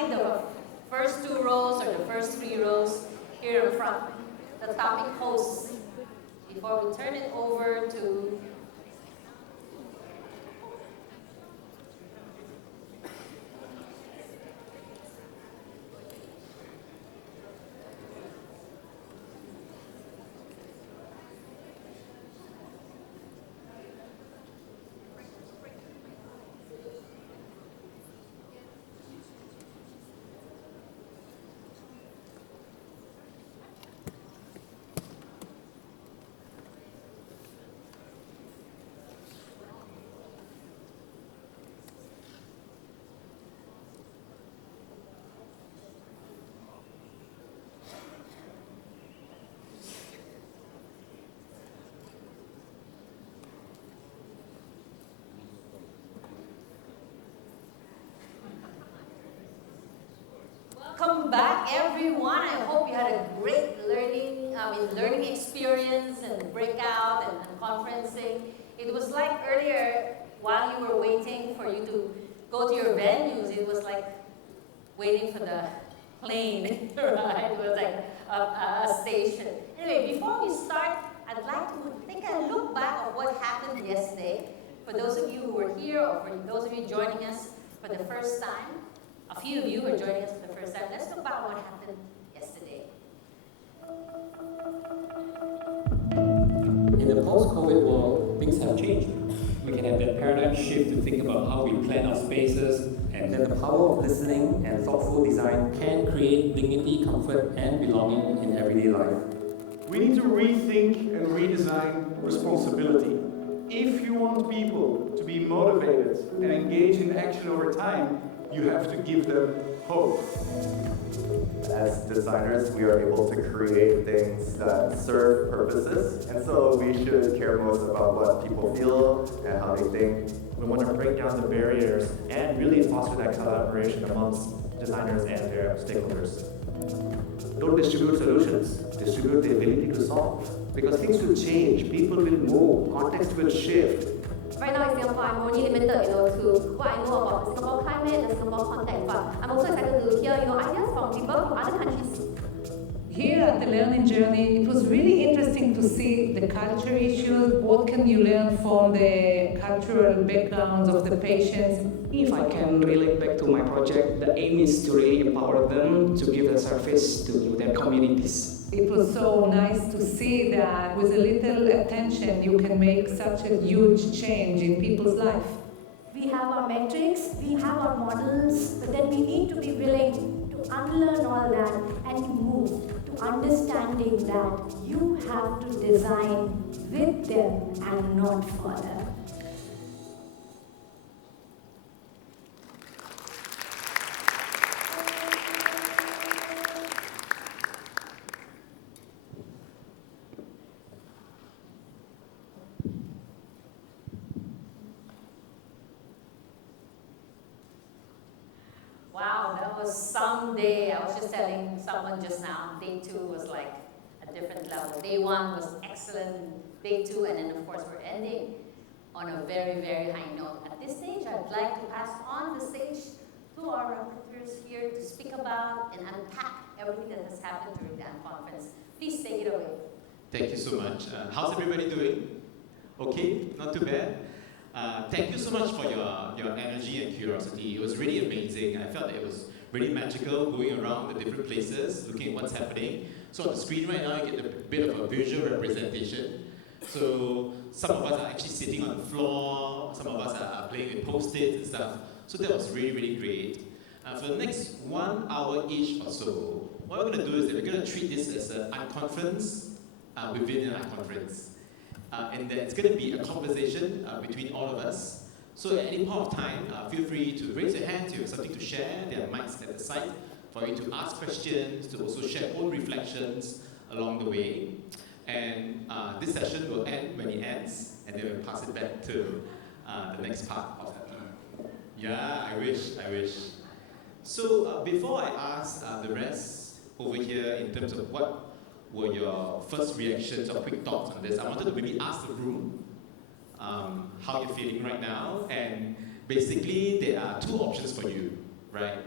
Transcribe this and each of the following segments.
occupy the first 2 rows or the first 3 rows here in front, the topic hosts, before we turn it over to Welcome back, everyone. I hope you had a great learning experience and breakout and conferencing. It was like earlier, while you were waiting for you to go to your venues, it was like waiting for the plane, right? It was like a station. Anyway, before we start, I'd like to take a look back at what happened yesterday. For those of you who were here, or for those of you joining us for the first time, a few of you are joining us for the first time. Let's look back what happened yesterday. In the post-COVID world, things have changed. We can have that paradigm shift to think about how we plan our spaces, and that the power of listening and thoughtful design can create dignity, comfort, and belonging in everyday life. We need to rethink and redesign responsibility. If you want people to be motivated and engage in action over time, you have to give them hope. As designers, we are able to create things that serve purposes, and so we should care most about what people feel and how they think. We want to break down the barriers and really foster that collaboration amongst designers and their stakeholders. Don't distribute solutions, distribute the ability to solve. Because things will change, people will move, context will shift. Right now in Singapore, I'm only limited, to what I know about the Singapore climate and Singapore context. But I'm also excited to hear, ideas from people from other countries. Here at the Learning Journey, it was really interesting to see the culture issues. What can you learn from the cultural backgrounds of the patients? If I can relate back to my project, the aim is to really empower them to give a service to their communities. It was so nice to see that with a little attention you can make such a huge change in people's life. We have our metrics, we have our models, but then we need to be willing to unlearn all that and move to understanding that you have to design with them and not for them. Wow, that was some day. I was just telling someone just now, day 2 was like a different level. Day 1 was excellent, day 2, and then of course we're ending on a very, very high note. At this stage, I'd like to pass on the stage to our rapporteurs here to speak about and unpack everything that has happened during that conference. Please take it away. Thank you so much. How's everybody doing? Okay, not too bad. Thank you so much for your energy and curiosity. It was really amazing. I felt that it was really magical going around the different places, looking at what's happening. So on the screen right now, you get a bit of a visual representation. So some of us are actually sitting on the floor, some of us are playing with post-its and stuff. So that was really, really great. For the next 1 hour each or so, what we're going to do is that we're going to treat this as an unconference within an unconference. And that it's going to be a conversation between all of us. So at any point of time, feel free to raise your hand if you have something to share. There are mics at the side for you to ask questions, to also share own reflections along the way. And this session will end when it ends, and then we'll pass it back to the next part of the Yeah, I wish. So before I ask the rest over here in terms of what were your first reactions or quick thoughts on this, I wanted to maybe ask the room how you're feeling right now. And basically, there are 2 options for you, right?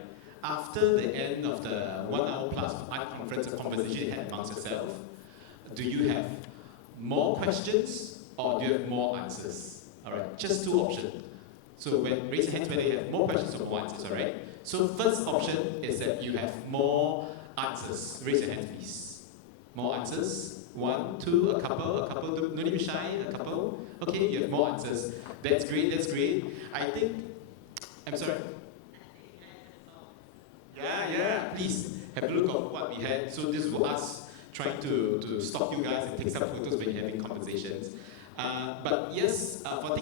after the end of the 1 hour plus art conference or conversation you had amongst yourself, do you have more questions or do you have more answers? All right, just two options. So raise your hands whether you have more questions or more answers, all right? So first option is that you have more answers. Raise your hands, please. More answers? 1, 2, a couple, don't be shy, a couple. Okay, you have more answers. That's great, that's great. I think, I'm sorry. Yeah, please have a look at what we had. So this was us trying to stop you guys and take some photos when you're having conversations. But yes, I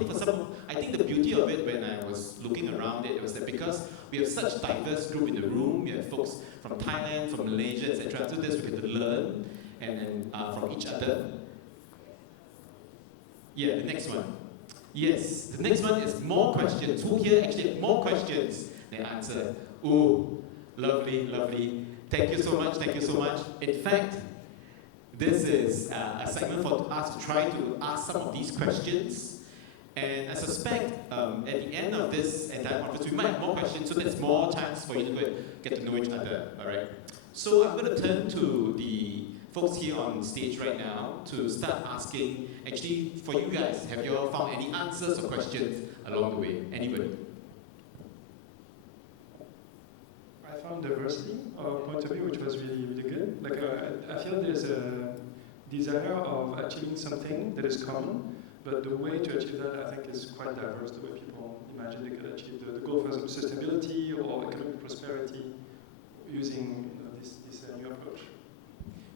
think the beauty of it when I was looking around it was that because we have such diverse group in the room, we have folks from Thailand, from Malaysia, etc. So there's we get to learn and from each other. Yeah, the next one. Yes, the next one is more questions. Who here actually have more questions? They answer. Ooh, lovely, lovely. Thank you so much, thank you so much. In fact, this is a segment for us to try to ask some of these questions. And I suspect at the end of this entire conference, we might have more questions, so there's more chance for you to go and get to know each other, all right? So I'm going to turn to the folks here on stage right now to start asking, actually, for you guys, have you all found any answers or questions along the way? Anybody? I found diversity of point of view, which was really, really good. Like, I feel there's a desire of achieving something that is common, but the way to achieve that, I think, is quite diverse. The way people imagine they could achieve the goal for sustainability or economic prosperity using this new approach.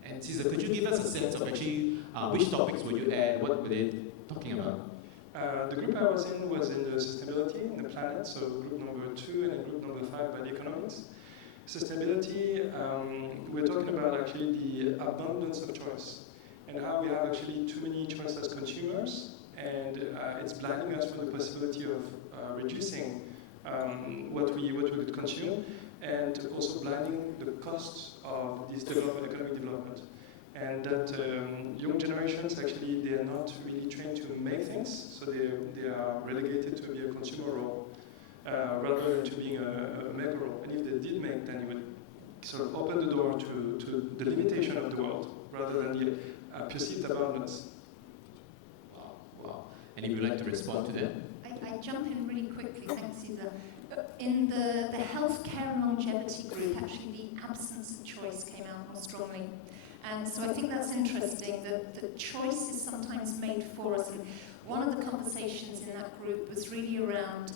And Caesar, could you give us a sense of actually which topics would you add? What were they talking about? The group I was in the sustainability in the planet, so group number 2 and then group number 5 by the economics. Sustainability, we're talking about actually the abundance of choice and how we have actually too many choices as consumers, and it's blinding us from the possibility of reducing what we could consume, and also blinding the costs of this economic development. And that young generations actually, they are not really trained to make things, so they are relegated to be a consumer role rather than to being a maker role. And if they did make, then it would sort of open the door to the limitation of the world rather than the perceived abundance. Wow. And if you'd like to respond to that? I jump in really quickly, thanks, Caesar. In the healthcare and longevity group, actually the absence of choice came out more strongly. And so I think that's interesting, that the choice is sometimes made for us. And one of the conversations in that group was really around,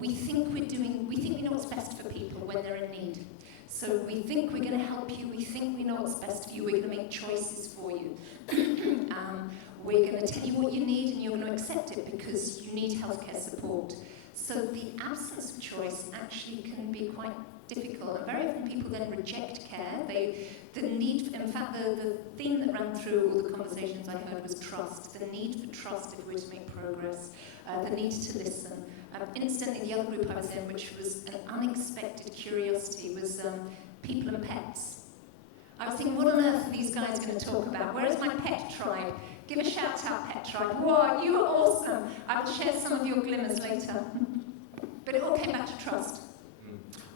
we think we know what's best for people when they're in need. So we think we're going to help you, we think we know what's best for you, we're going to make choices for you. We're going to tell you what you need and you're going to accept it because you need healthcare support. So the absence of choice actually can be quite difficult. And very often people then reject care. The theme that ran through all the conversations I heard was trust. The need for trust if we're to make progress. The need to listen. Incidentally, the other group I was in, which was an unexpected curiosity, was people and pets. I was thinking, what on earth are these guys going to talk about? Where is my pet tribe? Give a shout out, pet tribe. Wow, you are awesome. I will share some of your glimmers later. But it all came back to trust.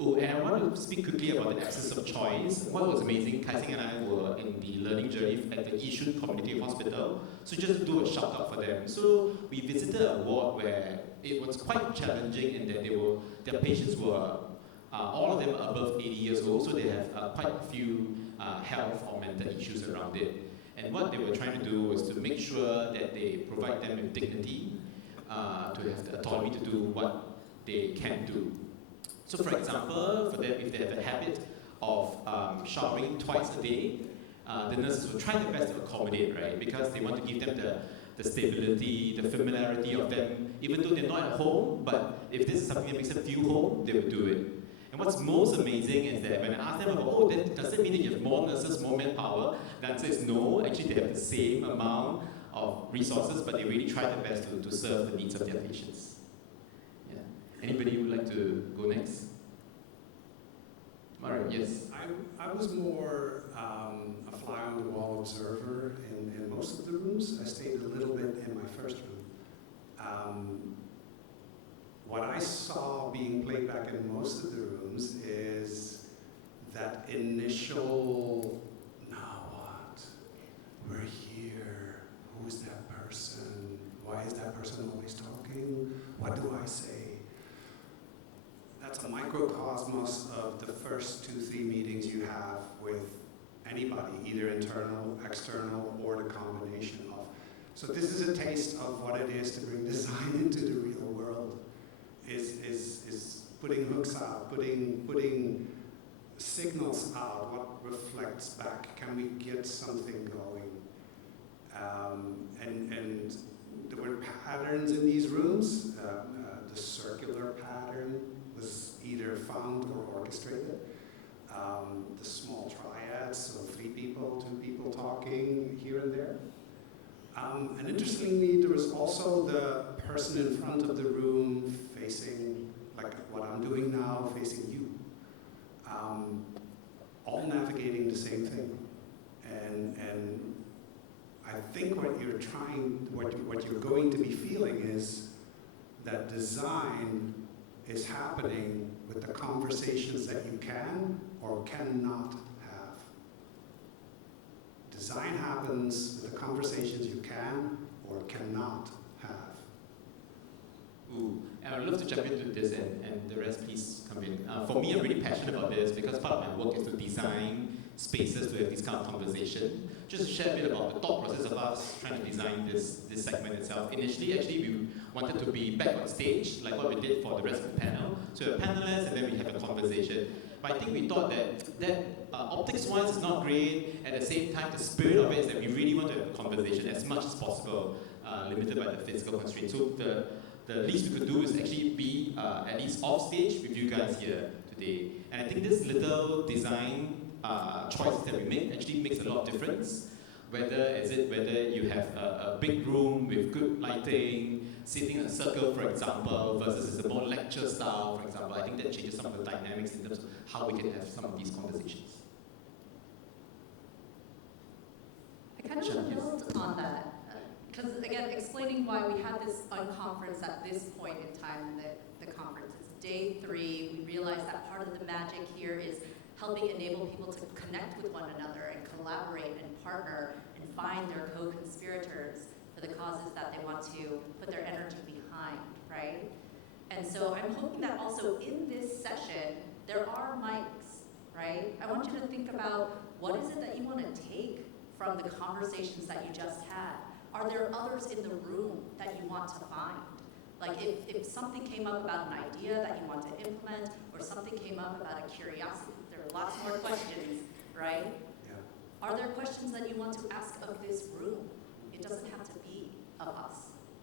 Oh, and I want to speak quickly about the absence of choice. What was amazing, Kai Sing and I were in the learning journey at the Yishun Community Hospital, so just to do a shout out for them. So we visited a ward where it was quite challenging in that their patients were, all of them above 80 years old, so they have quite a few health or mental issues around it. And what they were trying to do was to make sure that they provide them with dignity, to have the autonomy to do what they can do. So for example, for them, if they have a habit of showering twice a day, the nurses will try their best to accommodate, right? Because they want to give them the stability, the familiarity of them, even though they're not at home, but if this is something that makes them feel home, they will do it. And what's most amazing is that when I ask them about, then does that mean that you have more nurses, more manpower? The answer is no. Actually, they have the same amount of resources, but they really try their best to serve the needs of their patients. Yeah. Anybody would like to go next? All right, yes. I was more a fly-on-the-wall observer in most of the rooms. I stayed a little bit in my first room. What I saw being played back in most of the rooms is that initial, now what? We're here. Who's that person? Why is that person always talking? What do I say? That's a microcosmos of the first 2-3 meetings you have with anybody, either internal, external, or the combination of. So this is a taste of what it is to bring design into the real world. Is putting hooks out, putting signals out, what reflects back. Can we get something going? And there were patterns in these rooms. The circular pattern was either found or orchestrated. The small triads, so 3 people, 2 people talking here and there. And interestingly, there was also the person in front of the room facing, like what I'm doing now, facing you. All navigating the same thing. And I think what you're going to be feeling is that design is happening with the conversations that you can or cannot have. Design happens with the conversations you can or cannot have. Ooh, and I'd love to jump into this and the rest please come in. For me, I'm really passionate about this because part of my work is to design spaces to have this kind of conversation. Just to share a bit about the thought process of us trying to design this segment itself. Initially, actually, we wanted to be back on stage, like what we did for the rest of the panel. So a panelist, and then we have a conversation. But I think we thought that optics-wise is not great. At the same time, the spirit of it is that we really want to have a conversation as much as possible, limited by the physical constraints. So the least we could do is actually be at least off stage with you guys here today. And I think this little design choices that we make actually makes a lot of difference. Whether you have a big room with good lighting, sitting in a circle, for example, versus it's a more lecture style, for example. I think that changes some of the dynamics in terms of how we can have some of these conversations. I kind of build on that. Because again, explaining why we had this unconference at this point in time in the conference. It's day 3. We realized that part of the magic here is helping enable people to connect with one another and collaborate and partner and find their co-conspirators for the causes that they want to put their energy behind, right? And so I'm hoping that also in this session, there are mics, right? I want you to think about what is it that you want to take from the conversations that you just had. Are there others in the room that you want to find? Like if something came up about an idea that you want to implement, or something came up about a curiosity, there are lots more questions, right? Yeah. Are there questions that you want to ask of this room? It doesn't have to be of us.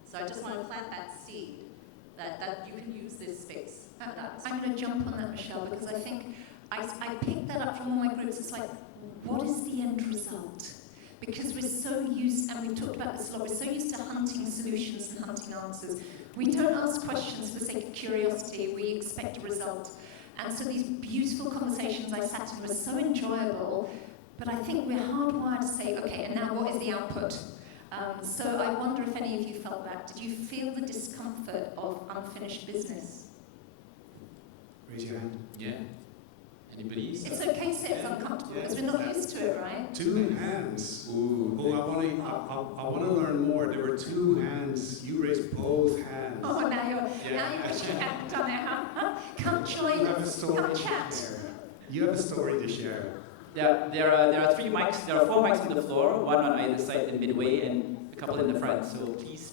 So I just want to plant that seed that you can use this space. I'm going to jump on that, Michelle, because I think I picked that up from all my groups. It's like, what is the end result? Because we're so used, and we've talked about this a lot, we're so used to hunting solutions and hunting answers. We don't ask questions for the sake of curiosity, we expect a result. And so these beautiful conversations I sat in were so enjoyable, but I think we're hardwired to say, okay, and now what is the output? So I wonder if any of you felt that. Did you feel the discomfort of unfinished business? Raise your hand. Yeah. Anybody? It's okay to say it's uncomfortable because we're not used to it, right? 2 hands. Ooh. Oh, I want to learn more. There were 2 hands. You raised both hands. Oh, now you're done it, huh? Come join us. Come chat. You have a story to share. Yeah, there are 3 mics. There are 4 mics on the floor, 1 on either side in midway, and a couple in the front. So please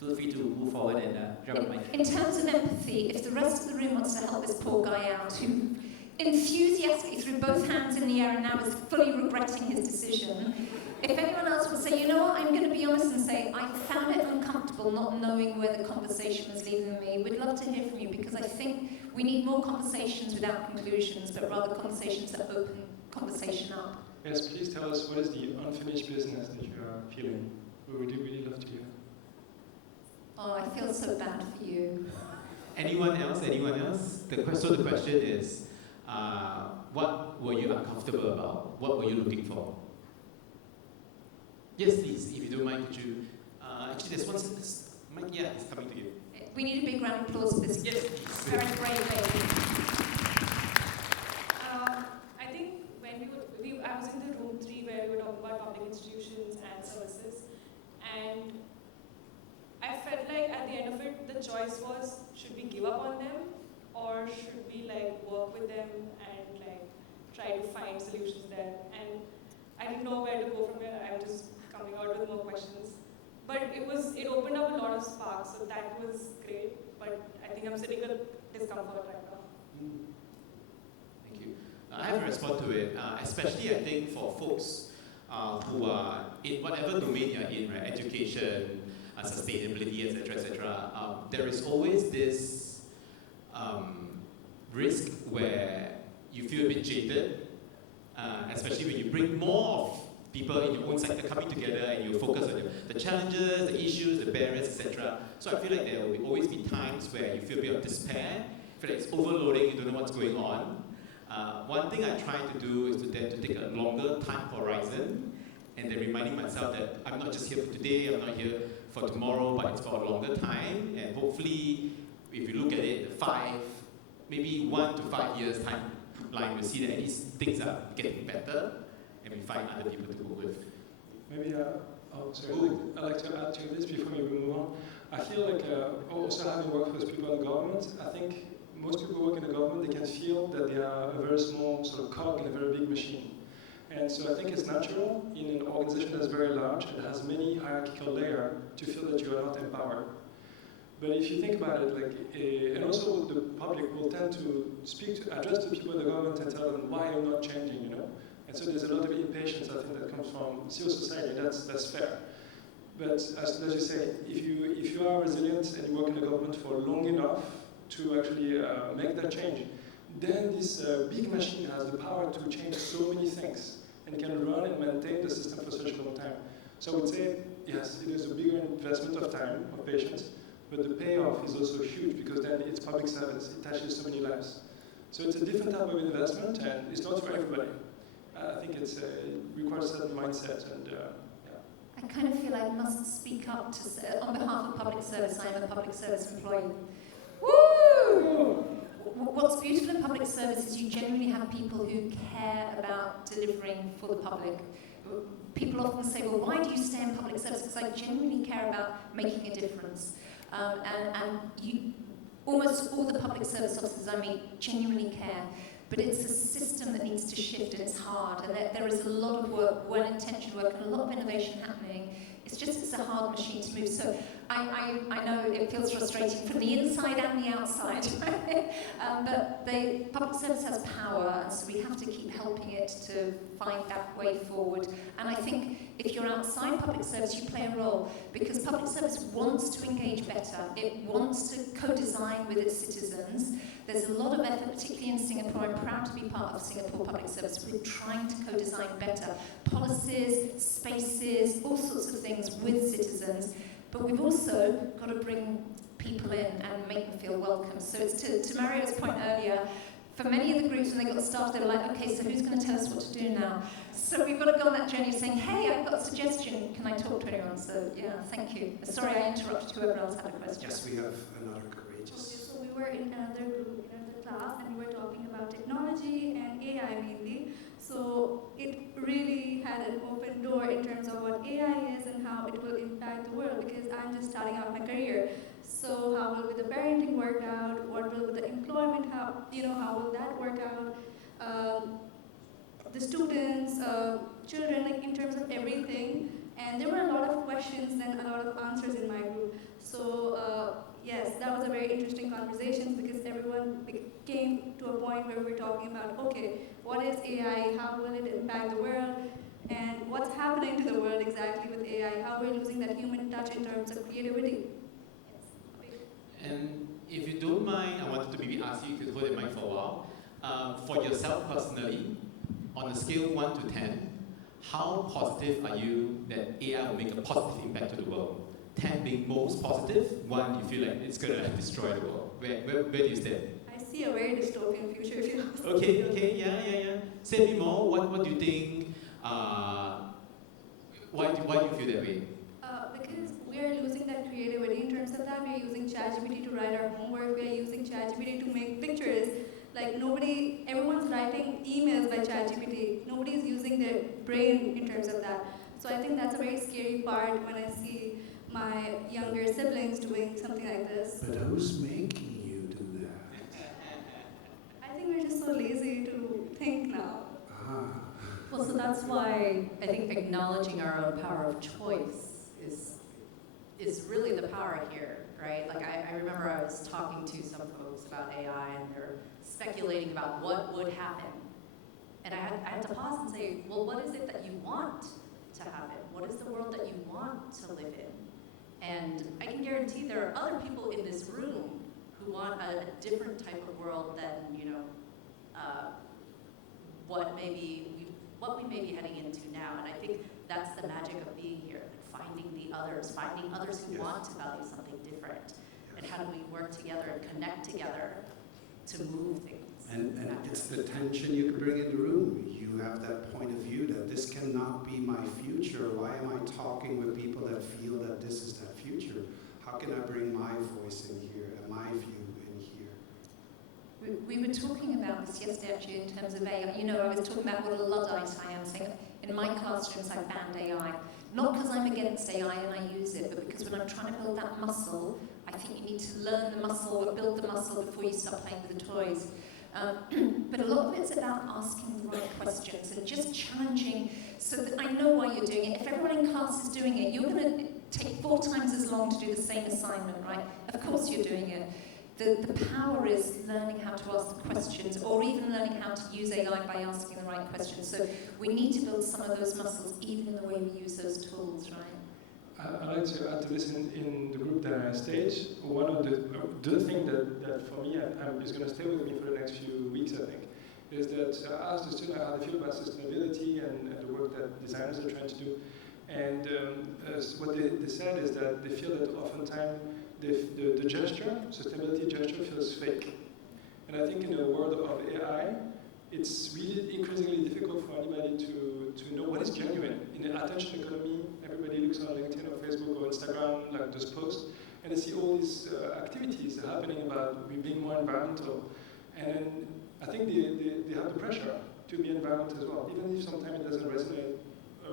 feel free to move forward and grab a mic. In terms of empathy, if the rest of the room wants to help this poor guy out, who enthusiastically threw both hands in the air and now is fully regretting his decision, if anyone else will say, you know what, I'm going to be honest and say, I found it uncomfortable not knowing where the conversation was leading me, we'd love to hear from you, because I think we need more conversations without conclusions, but rather conversations that open conversation up. Yes, please tell us what is the unfinished business that you are feeling. We would really love to hear. Oh, I feel so bad for you. Anyone else? So the question is, what were you uncomfortable about? What were you looking for? Yes, please, if you don't mind, could you... actually, there's one mic, yeah, it's coming to you. We need a big round of applause for this yes, very brave lady. I at the end of it, the choice was, should we give up on them, or should we like work with them and like try to find solutions there? And I didn't know where to go from here. I was just coming out with more questions. But it opened up a lot of sparks, so that was great. But I think I'm sitting in discomfort right now. Thank you. I have a response to it, especially I think for folks who are in whatever domain you're in, right? Education, sustainability, etc. There is always this risk where you feel a bit jaded, especially when you bring more of people in your own sector coming together and you focus on the challenges, the issues, the barriers, etc. So I feel like there will always be times where you feel a bit of despair, feel like it's overloading, you don't know what's going on. One thing I try to do is to take a longer time horizon and then reminding myself that I'm not just here for today, I'm not here for tomorrow, but it's for a longer time. And hopefully, if you look at it, maybe 1 to 5 years timeline, we'll see that at least things are getting better and we find other people to work with. Maybe, I'd like to add to this before we move on. I feel like also having worked with people in government, I think most people who work in the government, they can feel that they are a very small sort of cog in a very big machine. And so I think it's natural in an organization that's very large and has many hierarchical layers to feel that you are not empowered. But if you think about it, and also the public will tend to address the people in the government and tell them why you're not changing, you know? And so there's a lot of impatience, I think, that comes from civil society. That's fair. But as you say, if you are resilient and you work in the government for long enough to actually make that change, then this big machine has the power to change so many things and can run and maintain the system for such a long time. So I would say, yes, it is a bigger investment of time, of patience, but the payoff is also huge because then it's public service, it touches so many lives. So it's a different type of investment and it's not for everybody. I think it requires a certain mindset and I kind of feel I must speak up on behalf of public service. I am a public service employee. Woo! What's beautiful in public service is you genuinely have people who care about delivering for the public. People often say, well, why do you stay in public service? Because I genuinely care about making a difference. Almost all the public service officers I meet genuinely care. But it's a system that needs to shift and it's hard. And there is a lot of work, well-intentioned work, and a lot of innovation happening. It's a hard machine to move. So I know it feels frustrating from the inside and the outside. But public service has power, and so we have to keep helping it to find that way forward. And I think if you're outside public service, you play a role, because public service wants to engage better. It wants to co-design with its citizens. There's a lot of effort, particularly in Singapore. I'm proud to be part of Singapore Public Service. We're trying to co-design better policies, spaces, all sorts of things with citizens. But we've also got to bring people in and make them feel welcome. So it's to Mario's point earlier, for many of the groups, when they got started, they were like, okay, so who's going to tell us what to do now? So we've got to go on that journey of saying, hey, I've got a suggestion. Can I talk to anyone? So yeah, thank you. Sorry, I interrupted whoever else had a question. Yes, we have another courageous. Okay, so we were in another group, in another class, and we were talking about technology and AI mainly. So it really had an open door in terms of what AI is and how it will impact the world, because I'm just starting out my career. So how will the parenting work out? What will the employment, how will that work out? The students, children, like in terms of everything. And there were a lot of questions and a lot of answers in my group. So yes, that was a very interesting conversation, because everyone came to a point where we were talking about, okay, what is AI? How will it impact the world? And what's happening to the world exactly with AI? How we're losing that human touch in terms of creativity? And if you don't mind, I wanted to maybe ask you, if you could hold the mic for a while. For yourself personally, on a scale 1 to 10, how positive are you that AI will make a positive impact to the world? 10 being most positive, 1 you feel like it's going to destroy the world. Where do you stand? I see a very dystopian future, if you ask me. Okay, yeah. Say me more. What do you think? Why do you feel that way? Because we are losing that creativity in terms of that. We are using ChatGPT to write our homework. We are using ChatGPT to make pictures. Like everyone's writing emails by ChatGPT. Nobody's using their brain in terms of that. So I think that's a very scary part when I see my younger siblings doing something like this. But who's making you do that? I think we're just so lazy to think now. Well, so that's why I think acknowledging our own power of choice is really the power here, right? Like I remember I was talking to some folks about AI and they're speculating about what would happen. And I had to pause and say, well, what is it that you want to happen? What is the world that you want to live in? And I can guarantee there are other people in this room who want a different type of world than, you know, what we may be heading into now. And I think that's the magic of being here, like finding others who want to value something different. And how do we work together and connect together to move things? And it's the tension you can bring in the room. You have that point of view that this cannot be my future. Why am I talking with people that feel that this is that future? How can I bring my voice in here and my view in here? We were talking about this yesterday actually in terms of AI. You know, I was talking about what a Luddite I am, saying in my classrooms I banned AI. Not because I'm against AI and I use it, but because when I'm trying to build that muscle, I think you need to learn the muscle or build the muscle before you start playing with the toys. But a lot of it's about asking the right questions and just challenging so that I know why you're doing it. If everyone in class is doing it, you're going to take 4 times as long to do the same assignment, right? Of course you're doing it. The power is learning how to ask the questions or even learning how to use AI by asking the right questions. So we need to build some of those muscles even in the way we use those tools, right? I'd like to add to this in the group that I stage. One of the thing that for me is going to stay with me for the next few weeks, I think, is that I asked the student how they feel about sustainability and the work that designers are trying to do. And what they said is that they feel that oftentimes the gesture, sustainability gesture, feels fake. And I think in the world of AI, it's really increasingly difficult for anybody to know what is genuine. In the attention economy, everybody looks on LinkedIn or Facebook or Instagram, like those posts, and they see all these activities happening about being more environmental. And I think they have the pressure to be environmental as well, even if sometimes it doesn't resonate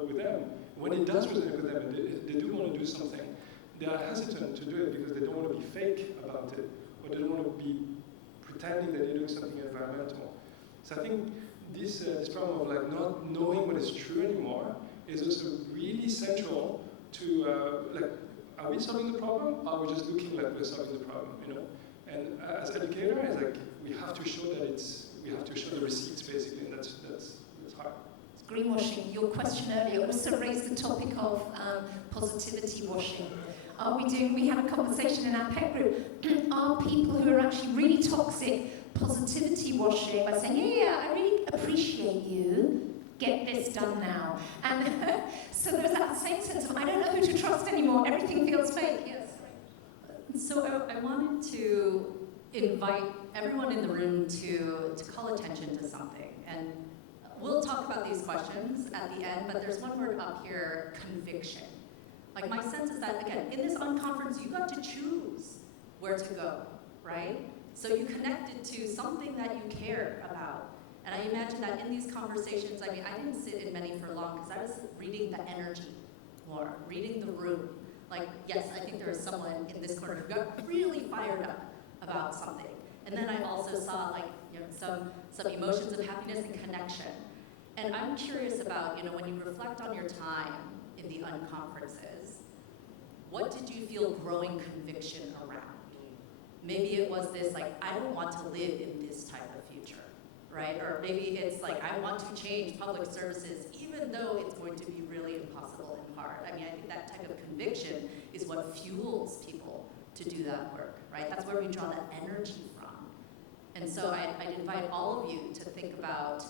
with them. When it does resonate with them and they do want to do something, they are hesitant to do it because they don't want to be fake about it, or they don't want to be pretending that they're doing something environmental. So I think this problem of like not knowing what is true anymore is also really central to like, are we solving the problem? Or are we just looking like we're solving the problem? You know, and as educator, it's like we have to show that we have to show the receipts basically, and that's hard. Greenwashing, your question earlier also raised the topic of positivity washing. We have a conversation in our pet group, are people who are actually really toxic positivity washing by saying, yeah, I really appreciate you, get this done now. And so there's that same sense of, I don't know who to trust anymore, everything feels fake. Yes. So I wanted to invite everyone in the room to call attention to something. And we'll talk about these questions at the end, but there's one word up here, conviction. Like my sense is that, again, in this unconference, you got to choose where to go, right? So you connected to something that you care about. And I imagine that in these conversations, I mean, I didn't sit in many for long because I was reading the energy more, reading the room. Like, yes, I think there is someone in this corner who got really fired up about something. And then I also saw like, you know, some emotions of happiness and connection. And I'm curious about, you know, when you reflect on your time in the unconferences, what did you feel growing conviction around? Maybe it was this like, I don't want to live in this type of future, right? Or maybe it's like, I want to change public services even though it's going to be really impossible and hard. I mean, I think that type of conviction is what fuels people to do that work, right? That's where we draw that energy from. And so I'd invite all of you to think about,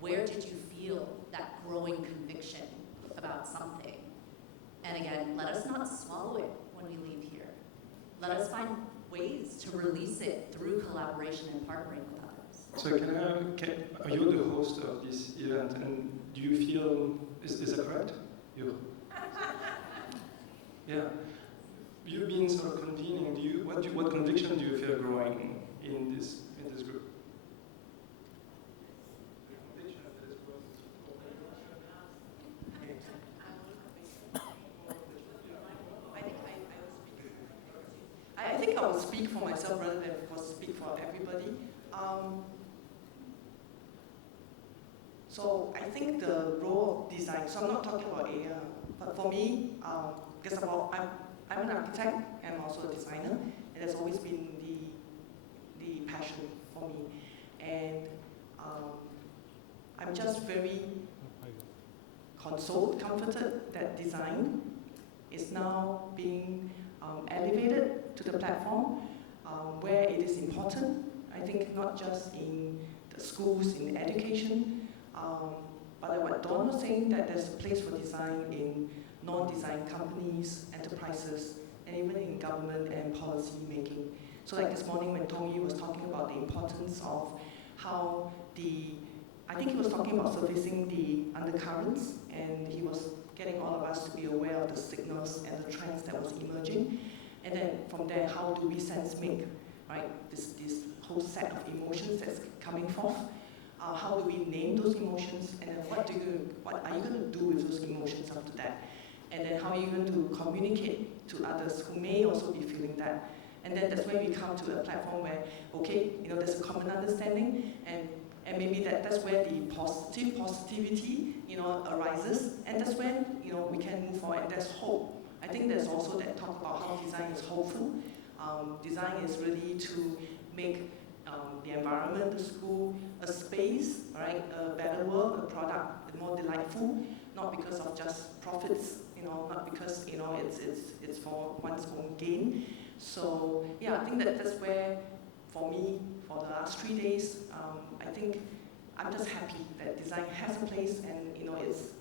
where did you feel that growing conviction about something? And again, let us not swallow it when we leave here. Let us find ways to release it through collaboration and partnering with others. So are you the host of this event, and do you feel, is that correct? You. Yeah. You've been sort of convening, what conviction do you feel growing in this group? I I will speak for myself rather than speak for everybody. So I think the role of design, so I'm not talking about AI, but for me, because I'm an architect and I'm also a designer, it has always been the passion for me. And I'm just very comforted that design is now being elevated to the platform where it is important. I think not just in the schools, in education, but what Dawn was saying, that there's a place for design in non-design companies, enterprises, and even in government and policy making. So like this morning when Tony was talking about the importance of how I think he was talking about surfacing the undercurrents, and he was getting all of us to be aware of the signals and the trends that was emerging. And then from there, how do we sense make, right? This whole set of emotions that's coming forth. How do we name those emotions, and then what are you going to do with those emotions after that? And then how are you going to communicate to others who may also be feeling that? And then that's when we come to a platform where, okay, there's a common understanding, and maybe that's where the positivity, arises, and that's when, we can move forward, and there's hope. I think there's also that talk about how design is hopeful. Design is really to make the environment, the school, a space, right, a better world, a product, more delightful, not because of just profits, not because, it's for one's own gain. So, yeah, I think that's where, for me, for the last 3 days, I think I'm just happy that design has a place, and,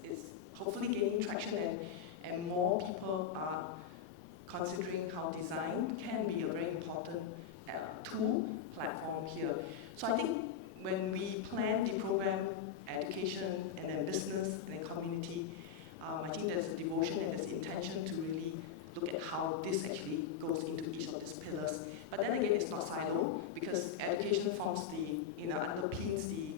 it's hopefully gaining traction, and more people are considering how design can be a very important tool, platform here. So I think when we plan the program, education, and then business, and then community, I think there's a devotion and there's intention to really look at how this actually goes into each of these pillars. But then again, it's not silo, because education forms underpins the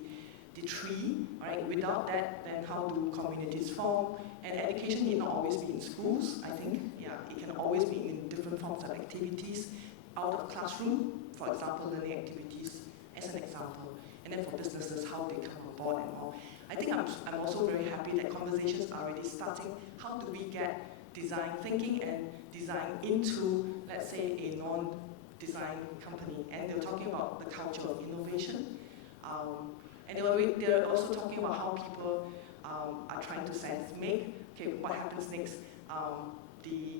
tree, right? Without that, then how do communities form? And education need not always be in schools, I think. Yeah, it can always be in different forms of activities out of classroom, for example, learning activities, as an example. And then for businesses, how they come on board and all. I think I'm also very happy that conversations are already starting. How do we get design thinking and design into, let's say, a non-design company? And they're talking about the culture of innovation. And they're also talking about how people are trying to sense make, okay, what happens next? The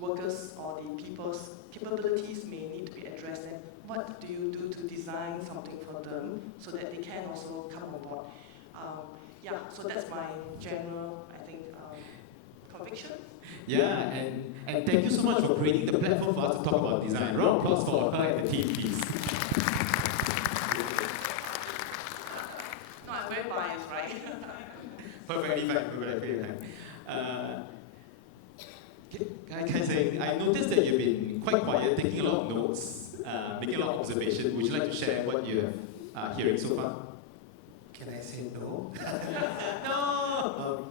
workers or the people's capabilities may need to be addressed, and what do you do to design something for them so that they can also come on board? Yeah, so that's my general, I think, conviction. Yeah, and thank you so much for creating the platform for us to talk about design. Round of applause for her and the team, please. No, I'm very biased, right? Perfectly fine. Can I say, I noticed that you've been quite quiet, taking a lot of notes, making a lot of observations. Would you like to share what you are hearing so far? Can I say no? No!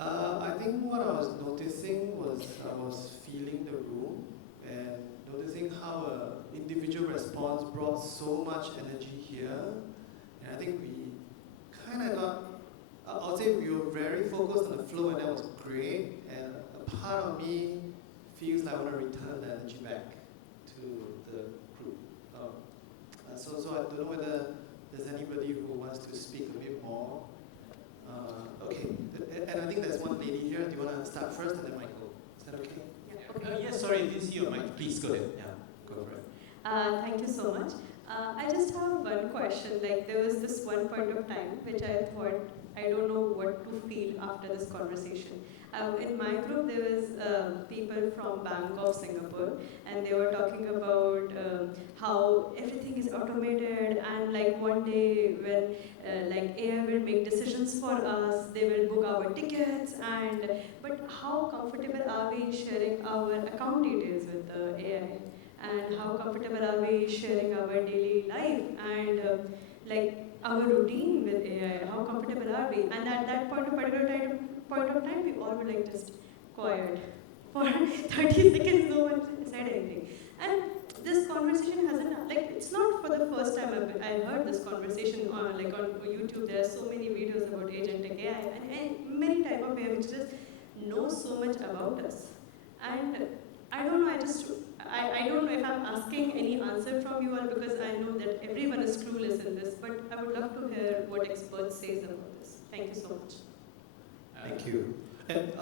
I think what I was noticing was I was feeling the room and noticing how an individual response brought so much energy here. And I think we kind of got, I would say we were very focused on the flow, and that was great. And a part of me feels like I want to return the energy back to the group. So I don't know whether there's anybody who wants to speak a bit more. Okay, and I think there's one lady here. Do you want to start first, and then Michael? Is that okay? Yeah. Yes, sorry, I didn't see your mic. Please go ahead. Yeah, go for it. Thank you so much. I just have one question. Like, there was this one point of time which I thought, I don't know what to feel after this conversation. In my group, there was people from Bank of Singapore, and they were talking about how everything is automated, and like one day when like AI will make decisions for us, they will book our tickets, but how comfortable are we sharing our account details with the AI? And how comfortable are we sharing our daily life and like our routine with AI? How comfortable are we? And at that point of time, we all were like just quiet. for 30 seconds, no one said anything. And this conversation hasn't, like, it's not for the first time I heard this conversation on, like, on YouTube. There are so many videos about agentic AI and many type of AI which just know so much about us. And I don't know, I don't know if I'm asking any answer from you all, because I know that everyone is clueless in this, but I would love to hear what experts say about this. Thank you so much. Thank you. And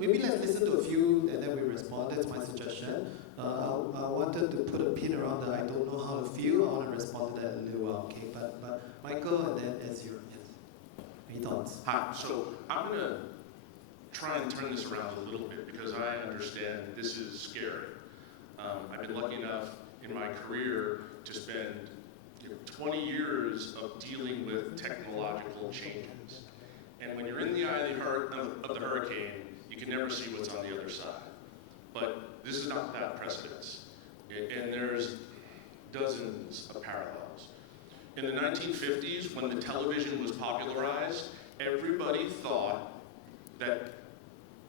maybe let's listen to a few and then we respond. That's my suggestion. I wanted to put a pin around the I don't know how to feel. I want to respond to that in a little while, okay? But Michael, and then Ezra. Yes. Any thoughts? Hi. So I'm going to try and turn this around a little bit because I understand this is scary. I've been lucky enough in my career to spend 20 years of dealing with technological changes. And when you're in the eye of the hurricane, you can never see what's on the other side. But this is not without precedence. And there's dozens of parallels. In the 1950s, when the television was popularized, everybody thought that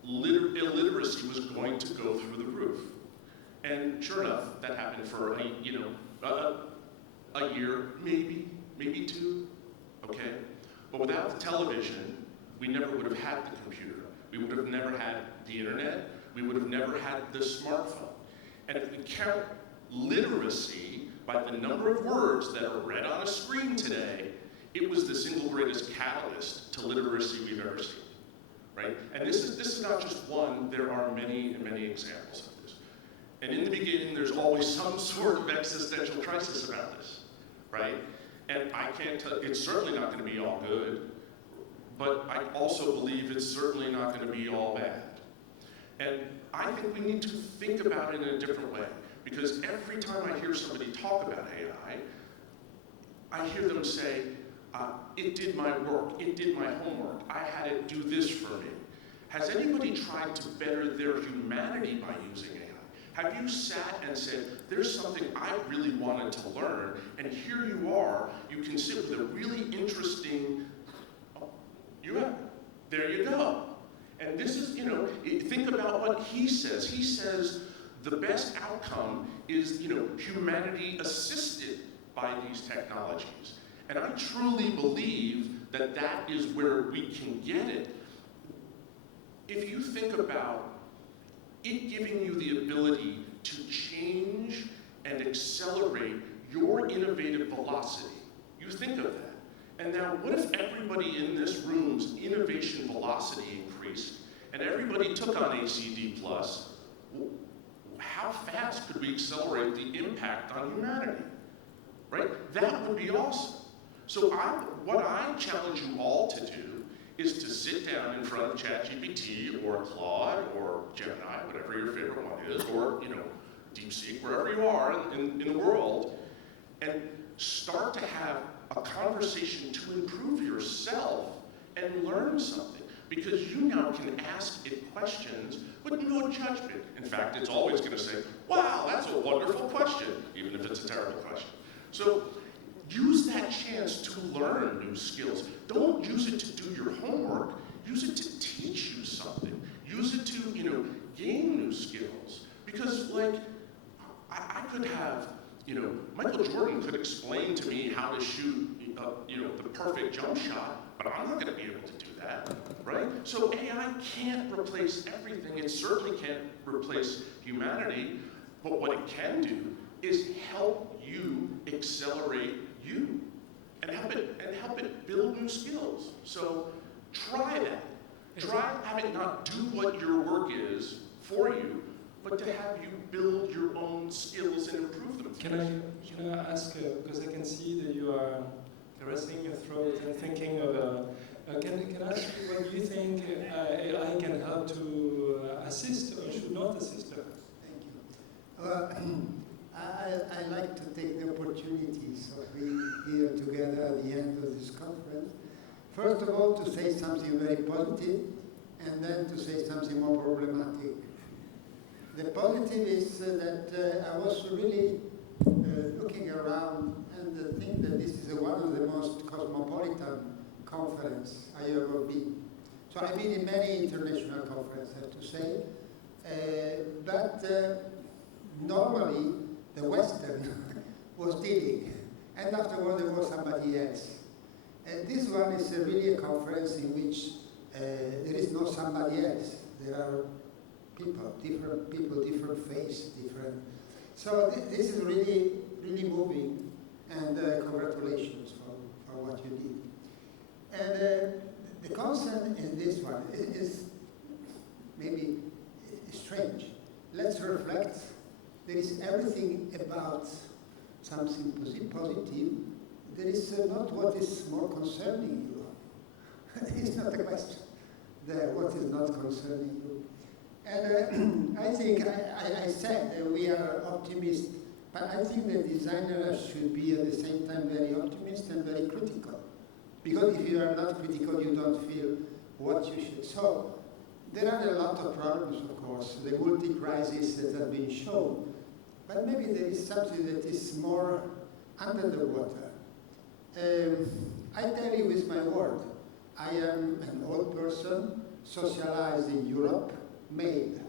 illiteracy was going to go through the roof. And sure enough, that happened for a year, maybe two, okay? But without the television, we never would have had the computer. We would have never had the internet. We would have never had the smartphone. And if we count literacy by the number of words that are read on a screen today, it was the single greatest catalyst to literacy we've ever seen, right? And this is not just one, there are many and many examples of this. And in the beginning, there's always some sort of existential crisis about this, right? And I can't tell, it's certainly not going to be all good, but I also believe it's certainly not going to be all bad. And I think we need to think about it in a different way, because every time I hear somebody talk about AI, I hear them say, it did my work, it did my homework, I had it do this for me. Has anybody tried to better their humanity by using AI? Have you sat and said, there's something I really wanted to learn, and here you are, you can sit with a really interesting, there you go. And this is, think about what he says. He says the best outcome is, humanity assisted by these technologies. And I truly believe that that is where we can get it. If you think about it giving you the ability to change and accelerate your innovative velocity, you think of that. And now, what if everybody in this room's innovation velocity increased and everybody took on ACD+? How fast could we accelerate the impact on humanity? Right? That would be awesome. So what I challenge you all to do is to sit down in front of ChatGPT or Claude or Gemini, whatever your favorite one is, or DeepSeek, wherever you are in the world, and start to have a conversation to improve yourself and learn something. Because you now can ask it questions with no judgment. In fact, it's always going to say, wow, that's a wonderful question, even if it's a terrible question. So use that chance to learn new skills. Don't use it to do your homework. Use it to teach you something. Use it to, gain new skills. Because, I could have, Michael Jordan could explain to me how to shoot, the perfect jump shot, but I'm not going to be able to do that, right? So AI can't replace everything. It certainly can't replace humanity, but what it can do is help you accelerate you and help it build new skills. So try that. Try having not do what your work is for you, but to have you build your own skills and improve them. Can I ask, because I can see that you are caressing your throat and thinking of, can I ask you what you think AI can help to assist or should not assist her? Thank you. I like to take the opportunities of being here together at the end of this conference. First of all, to say something very positive, and then to say something more problematic. The positive is that I was really looking around and think that this is one of the most cosmopolitan conferences I ever been. So I've been in many international conferences, I have to say, but normally the Western was dealing, and afterward there was somebody else. And this one is really a conference in which there is no somebody else. There are people, different face, different. So this is really, really moving, and congratulations for what you did. And the concept in this one is maybe strange. Let's reflect. There is everything about something positive. There is not what is more concerning you. It's not a question there, what is not concerning you. And I think I said that we are optimists, but I think that designers should be at the same time very optimistic and very critical. Because if you are not critical, you don't feel what you should. So there are a lot of problems, of course, the multi-crisis that have been shown, but maybe there is something that is more under the water. I tell you with my word, I am an old person, socialized in Europe, male.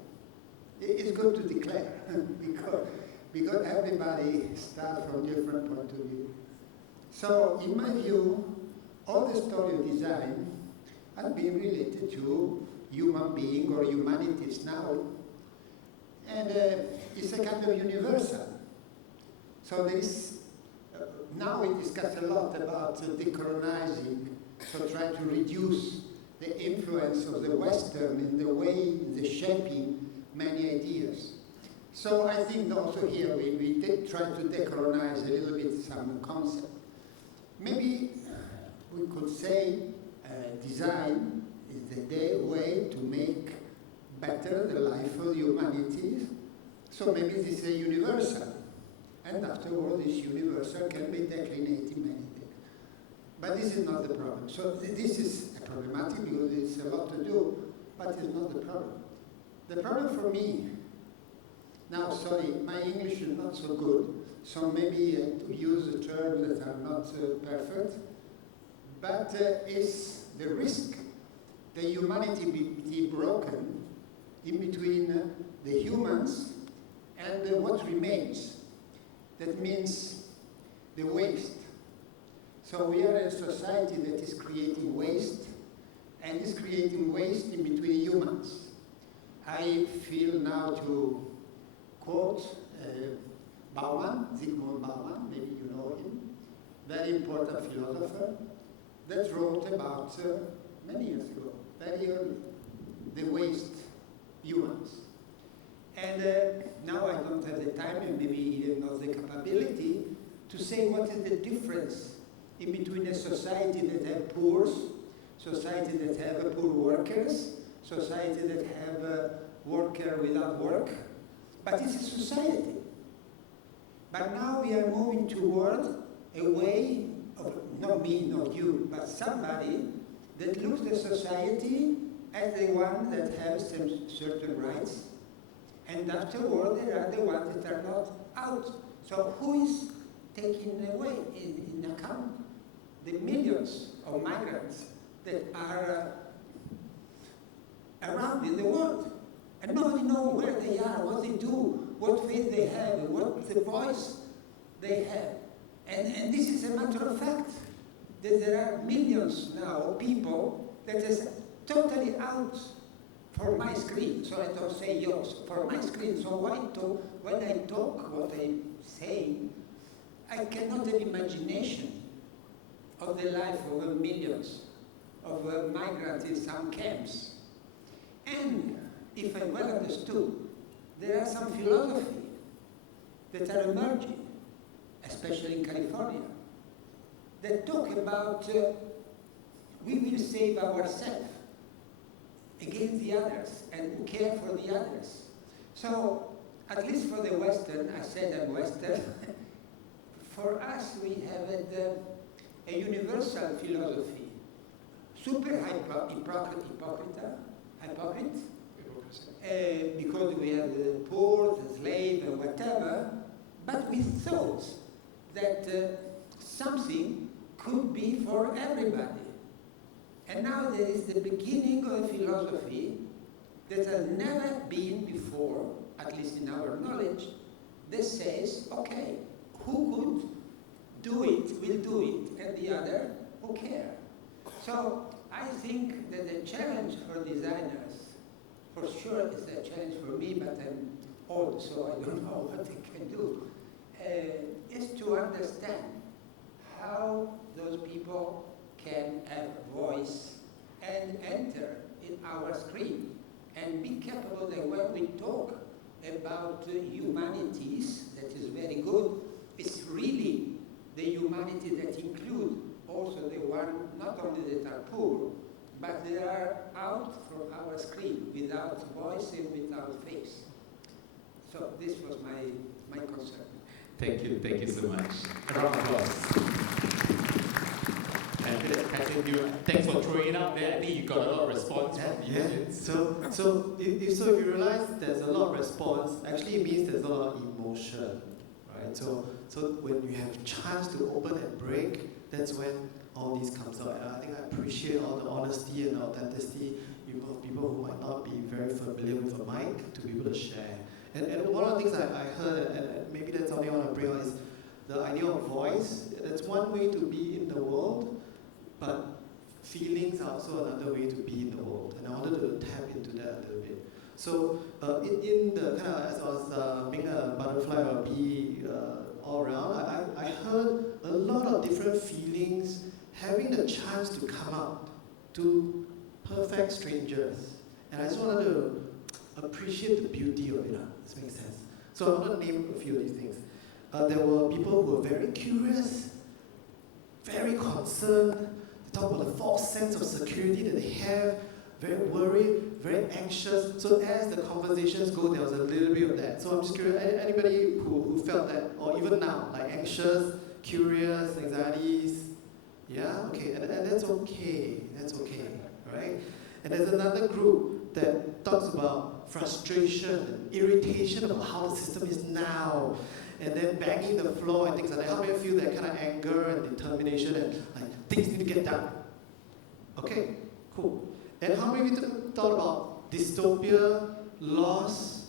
It's good to declare, because everybody starts from different point of view. So in my view, all the story of design has been related to human being or humanities now, and it's a kind of universal. So there is, now we discuss a lot about decolonizing, so try to reduce the influence of the Western in the way, the shaping many ideas. So I think also here we try to decolonize a little bit some concept. Maybe we could say design is the way to make better the life of humanity. So maybe this is a universal. And afterward, this universal can be declinated in many things. But this is not the problem. So this is problematic because it's a lot to do, but it's not the problem. The problem for me, now sorry, my English is not so good, so maybe to use terms that are not perfect, but it's the risk that humanity be broken in between the humans and what remains. That means the waste. So we are a society that is creating waste, and is creating waste in between humans. I feel now to quote Bauman, Zygmunt Bauman, maybe you know him, very important philosopher, that wrote about, many years ago, very early, the waste humans. And now I don't have the time and maybe even not the capability to say what is the difference in between a society that have poor, society that have poor workers, society that have a worker without work, but it's a society. But now we are moving toward a way of, not me, not you, but somebody that looks at society as the one that has some certain rights, and afterward there are the ones that are not out. So who is taking away in account the millions of migrants that are around in the world? And nobody knows where they are, what they do, what faith they have, what the voice they have. And this is a matter of fact, that there are millions now of people that is totally out for my screen. So I don't say yours, for my screen. So when I talk what I'm saying, I cannot have imagination of the life of millions of migrants in some camps. And if I well understood, there are some philosophy that are emerging, especially in California, that talk about we will save ourselves against the others and care for the others. So, at least for the Western, I said I'm Western, for us we have a universal philosophy, super hypocrite, because we have the poor, the slave, and whatever, but we thought that something could be for everybody. And now there is the beginning of a philosophy that has never been before, at least in our knowledge, that says, okay, who could do it, will do it, and the other, who care? So I think that the challenge for designers, for sure it's a challenge for me, but I'm old, so I don't know what I can do, is to understand how those people can have a voice and enter in our screen and be capable that when we talk about humanities, that is very good, it's really the humanity that include also the one, not only that are poor, but they are out from our screen, without voice and without face. So this was my concern. Thank you so much. A round of applause. And thanks for throwing it out there. I think you got a lot of response from the audience. So if you realize there's a lot of response, actually it means there's a lot of emotion, right? So when you have a chance to open and break, that's when all this comes out. And I think I appreciate all the honesty and authenticity of people who might not be very familiar with a mic to be able to share. And one of the things I heard, and maybe that's something I want to bring on, is the idea of voice. That's one way to be in the world, but feelings are also another way to be in the world. And I wanted to tap into that a little bit. So in the kind of, as I was being a butterfly or a bee all around, I heard a lot of different feelings having the chance to come out to perfect strangers. And I just wanted to appreciate the beauty of it. This makes sense. So I'm going to name a few of these things. There were people who were very curious, very concerned. They talk about the false sense of security that they have, very worried, very anxious. So as the conversations go, there was a little bit of that. So I'm just curious, anybody who felt that, or even now, like anxious, curious, anxieties? Yeah? Okay, and that's okay. That's okay, right? And there's another group that talks about frustration and irritation about how the system is now, and then banging the floor and things like that. How many feel that kind of anger and determination and like things need to get done? Okay, cool. And how many thought about dystopia, loss,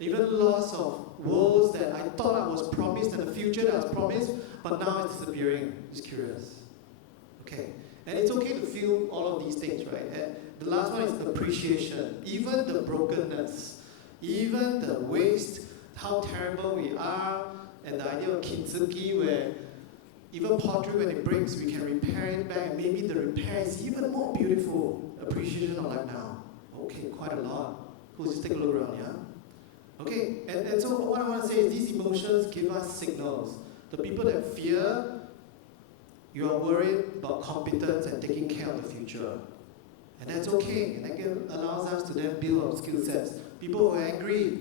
even loss of worlds that I thought I was promised and a future that I was promised, but now it's disappearing? Just curious. Okay, and it's okay to feel all of these things, right? And the last one is appreciation. Even the brokenness, even the waste, how terrible we are, and the idea of kintsugi, where even pottery, when it breaks, we can repair it back, and maybe the repair is even more beautiful. Appreciation of life now. Okay, quite a lot. Cool, just take a look around, yeah? Okay, and so what I want to say is these emotions give us signals. The people that fear, you are worried about competence and taking care of the future. And that's okay, and that allows us to then build our skill sets. People who are angry,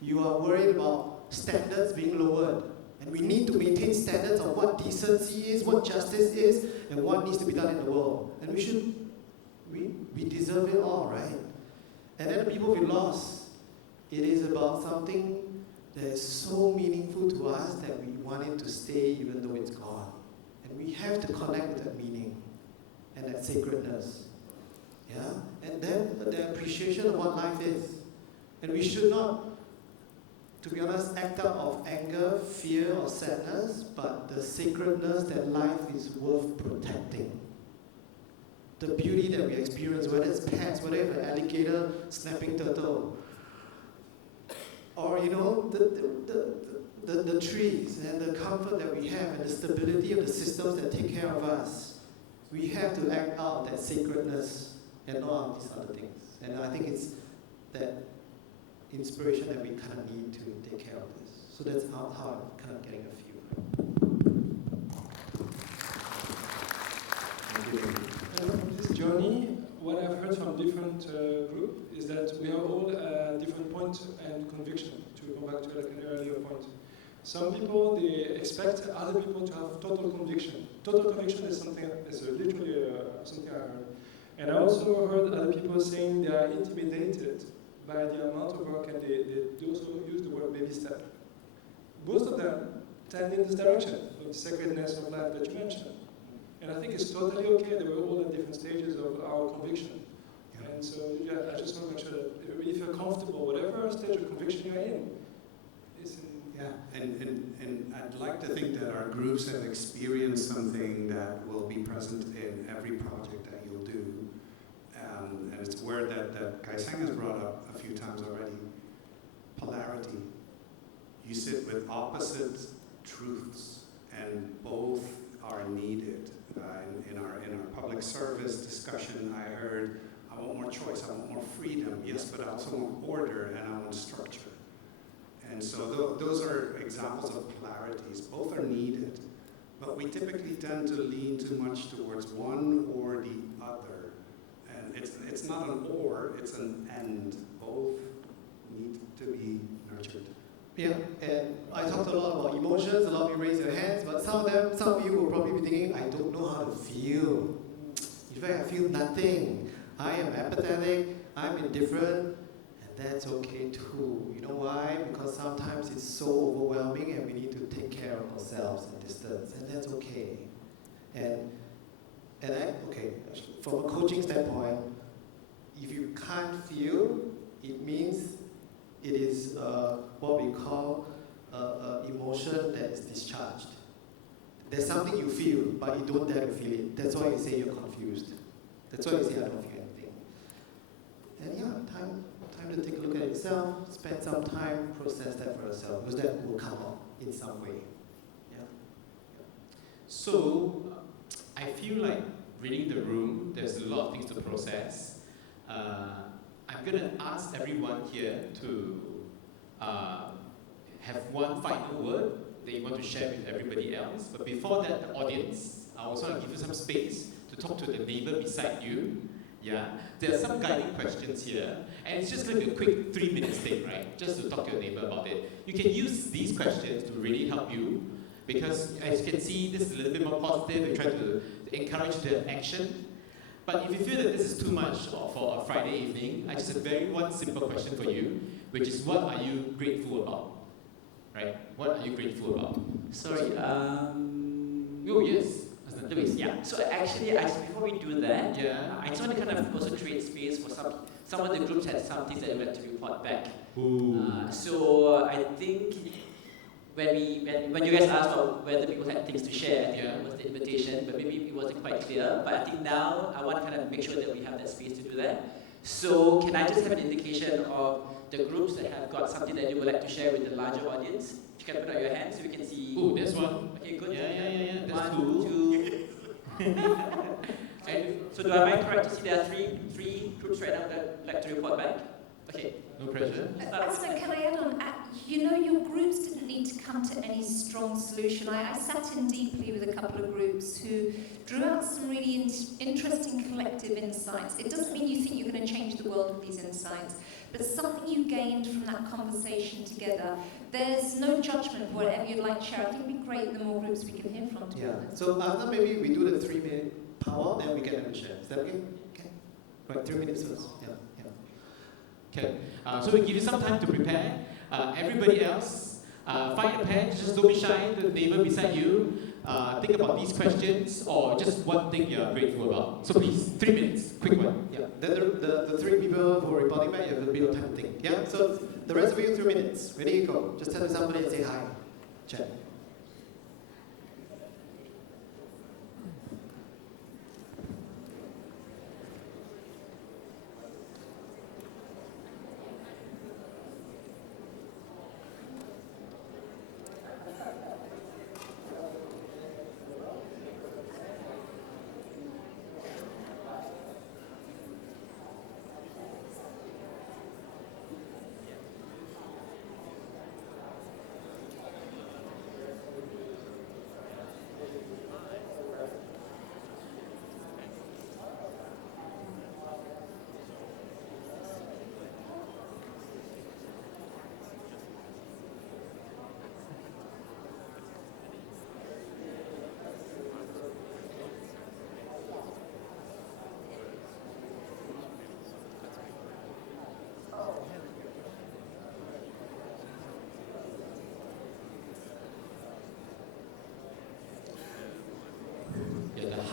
you are worried about standards being lowered. And we need to maintain standards of what decency is, what justice is, and what needs to be done in the world. And we deserve it all, right? And then the people we lost, it is about something that is so meaningful to us that we want it to stay even though it's gone. And we have to connect with that meaning and that sacredness. Yeah? And then the appreciation of what life is. And we should not, to be honest, act out of anger, fear, or sadness, but the sacredness that life is worth protecting. The beauty that we experience, whether it's pets, whether it's an alligator, snapping turtle, or the trees and the comfort that we have and the stability of the systems that take care of us. We have to act out that sacredness and not all these other things. And I think it's that inspiration that we kind of need to take care of this. So that's how I'm kind of getting a few. On this journey, what I've heard from different groups is that we are all at different points and conviction, to go back to like an earlier point. Some people, they expect other people to have total conviction. Total conviction is something, literally something I heard. And I also heard other people saying they are intimidated by the amount of work, and they also use the word baby step. Both of them tend in this direction, of the sacredness of life that you mentioned. And I think it's totally okay that we're all at different stages of our conviction. And so, yeah, I just want to make sure that everybody feel comfortable, whatever stage of conviction you're in. Yeah, and I'd like to think that our groups have experienced something that will be present in every project that you'll do. And it's a word that Kai-Seng has brought up a few times already, polarity. You sit with opposite truths, and both are needed. In our public service discussion, I heard, I want more choice, I want more freedom, yes, but I also want order and I want structure. And so those are examples of polarities. Both are needed, but we typically tend to lean too much towards one or the other. And it's not an or, it's an and. Both need to be nurtured. Yeah, and I talked a lot about emotions, a lot of you raised your hands, but some of you will probably be thinking, I don't know how to feel. In fact, I feel nothing. I am apathetic, I'm indifferent, and that's okay too. You know why? Because sometimes it's so overwhelming and we need to take care of ourselves and distance, and that's okay. From a coaching standpoint, if you can't feel, it means it is what we call emotion that is discharged. There's something you feel, but you don't dare to feel it. That's why you say you're confused. That's why you say I don't feel anything. And yeah, time to take a look at yourself, spend some time, process that for yourself, because that will come up in some way. Yeah. So, I feel like reading the room, there's a lot of things to process. I'm going to ask everyone here to have one final word that you want to share with everybody else. But before that, the audience, I also want to give you some space to talk to the neighbor beside you. Yeah, there are some guiding questions here, and it's just going to be a quick 3-minute thing, right? Just to talk to your neighbor about it. You can use these questions to really help you, because as you can see, this is a little bit more positive. We try to encourage the action. But if you feel that this is too much for a Friday evening, I just have one simple question for you, which is, what are you grateful about? Right? What are you grateful about? Sorry, Oh, yes. Louis, yeah. So actually, before we do that, I just want to kind of also create space for some of the groups had some things that they would like to report back. So I think when you guys asked about whether people had things to share, I think that was the invitation, but maybe it wasn't quite clear. But I think now I want to kind of make sure that we have that space to do that. So can I just have an indication of the groups that have got something that you would like to share with the larger audience? If you can put out your hand so we can see. Oh, there's one. Okay, good. Yeah. That's 1, cool. 2. So am I correct to see there are three groups right now that would like to report back? Okay. No pressure. Also, can I add on? Your groups didn't need to come to any strong solution. I sat in deeply with a couple of groups who drew out some really interesting collective insights. It doesn't mean you think you're going to change the world with these insights, but something you gained from that conversation together. There's no judgment, whatever you'd like to share. I think it'd be great the more groups we can hear from. Yeah. So after maybe we do the 3-minute power, then we get them to share. Is that okay? Okay. Right, 3 minutes first. Yeah. Okay. So we give you some time to prepare. Everybody else, find a pen. Just don't be shy. The neighbor beside you. Think about these questions, or just one thing you're grateful about. So please, 3 minutes, quick one. Yeah. Then the 3 people who are reporting back, you have a bit of time to think. Yeah. So the rest of you, 3 minutes. Ready? Go. Just tell somebody and say hi. Check.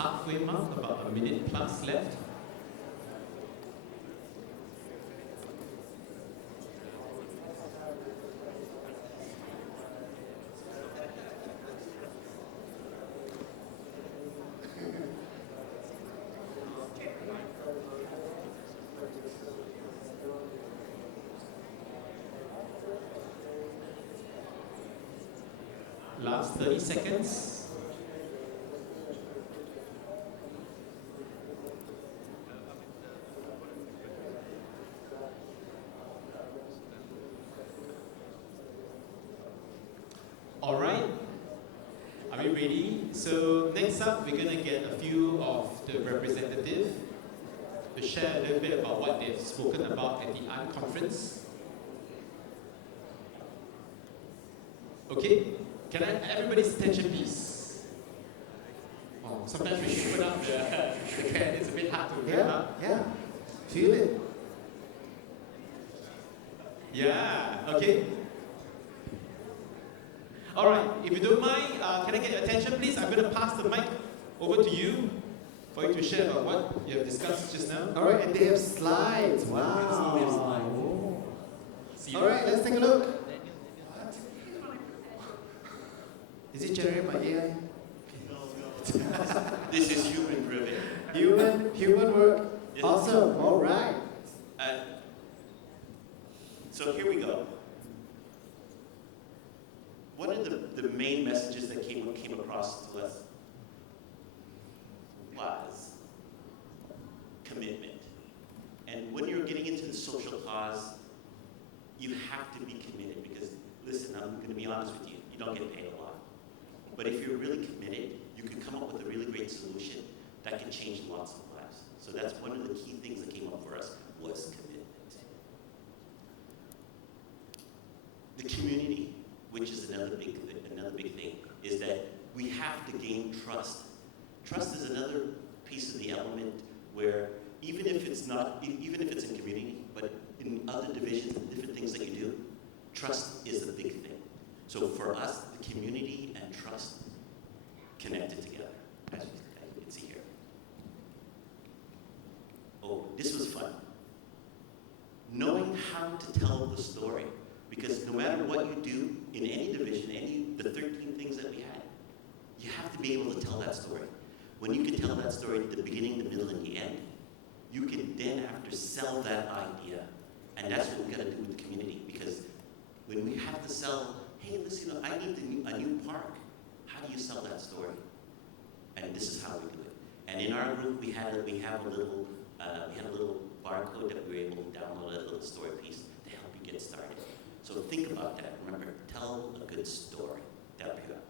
halfway mark, about a minute plus left. Last 30 seconds. All right. Are we ready? So next up, we're going to get a few of the representatives to share a little bit about what they've spoken about at the ART conference. Okay. Can I have everybody's attention, please? Oh, sometimes we should put up the can. It's a bit hard to hear. Yeah. Feel it. Yeah. Okay. All right. If you don't mind, can I get your attention, please? I'm going to pass the mic over to you for you to share about what you have discussed just now. All right, and they have slides. Wow. They have slides. All right, let's take a look. Is it generated by AI? This is human driven. Human work. Yes. Awesome. All right. So here we go. One of the main messages that came across to us was commitment. And when you're getting into the social cause, you have to be committed because, listen, I'm going to be honest with you, you don't get paid a lot. But if you're really committed, you can come up with a really great solution that can change lots of lives. So that's one of the key things that came up for us was commitment. The community, which is another big thing, is that we have to gain trust. Trust is another piece of the element where even if it's in community, but in other divisions and different things that you do, trust is a big thing. So for us, the community and trust connected together, as you can see here. Oh, this was fun. Knowing how to tell the story. Because no matter what you do in any division, the 13 things that we had, you have to be able to tell that story. When you can tell that story at the beginning, the middle, and the end, you can then after sell that idea. And that's what we got to do with the community. Because when we have to sell, hey, listen, I need a new park. How do you sell that story? And this is how we do it. And in our group, we have a little barcode that we were able to download a little story piece to help you get started. So think about that. Remember, tell a good story. That'll be good.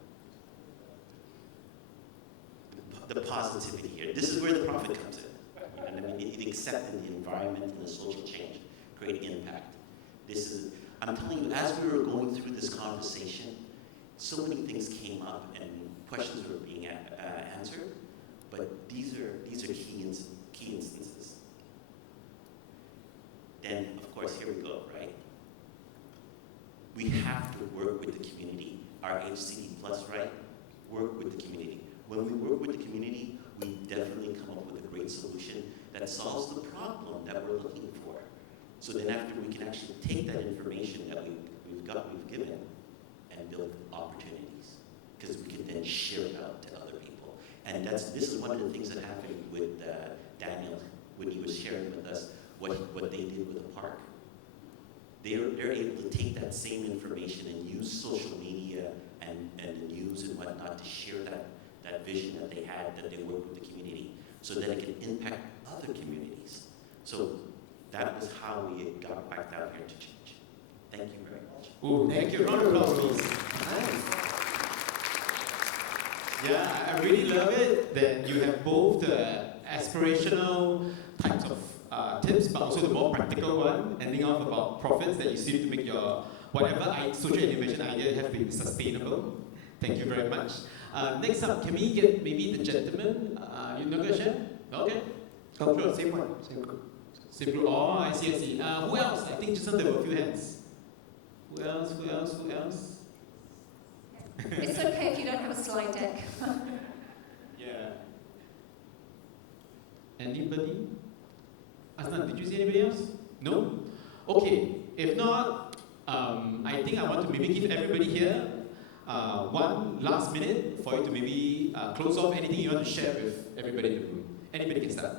The positivity here. This is where the profit comes in. And I mean, it accepted the environment and the social change, create impact. I'm telling you, as we were going through this conversation, so many things came up and questions were being answered, but these are key instances. Then, of course, here we go, right? We have to work with the community. Our HCD Plus, right? Work with the community. When we work with the community, we definitely come up with a great solution that solves the problem that we're looking for. So then after we can actually take that information that we've given and build opportunities. Because we can then share it out to other people. And this is one of the things that happened with Daniel when he was sharing with us what they did with the park. They're able to take that same information and use social media and the news and whatnot to share that vision that they had, that they work with the community, so that it can impact other communities. So that was how we got back out here to change. Thank you very much. Ooh, thank you. Round of applause, please. Yeah, I really love it that you have both the aspirational types of tips, but also the more practical one, ending off about profits that you see to make your whatever social innovation idea have been sustainable. Thank you very much. Next up, can we get maybe the gentleman? You're not going to share? Okay. Oh, sure. same one, same group. Same group. Oh, I see. Who else? I think just now there were a few hands. Who else? It's okay if you don't have a slide deck. Yeah. Anybody? Asnan, did you see anybody else? No? Okay, if not, I think I want to maybe give everybody here one last minute for you to maybe close off anything you want to share with everybody in the room. Anybody can start.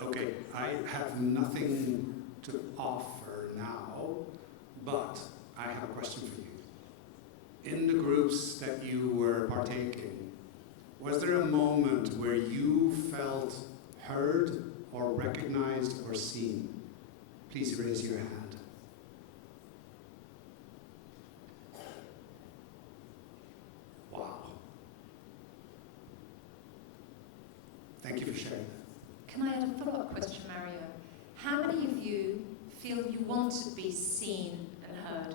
Okay, I have nothing to offer now, but I have a question for you. In the groups that you were partaking, was there a moment where you felt heard or recognized or seen? Please raise your hand. Wow. Thank you for sharing that. Can I add a follow-up question, Mario? How many of you feel you want to be seen and heard?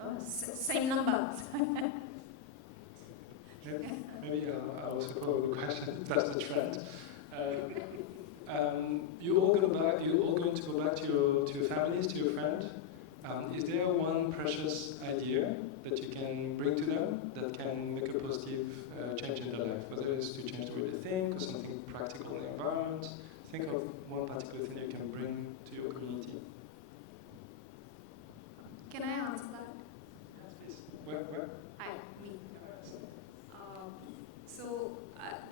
Oh, same number. Maybe I'll also follow the question. That's the trend. You're all going to go back to your families, to your friend. Is there one precious idea that you can bring to them that can make a positive change in their life? Whether it's to change the way they think or something practical in the environment. Think of one particular thing you can bring to your community. Can I answer that? Yes, please. Where? Me.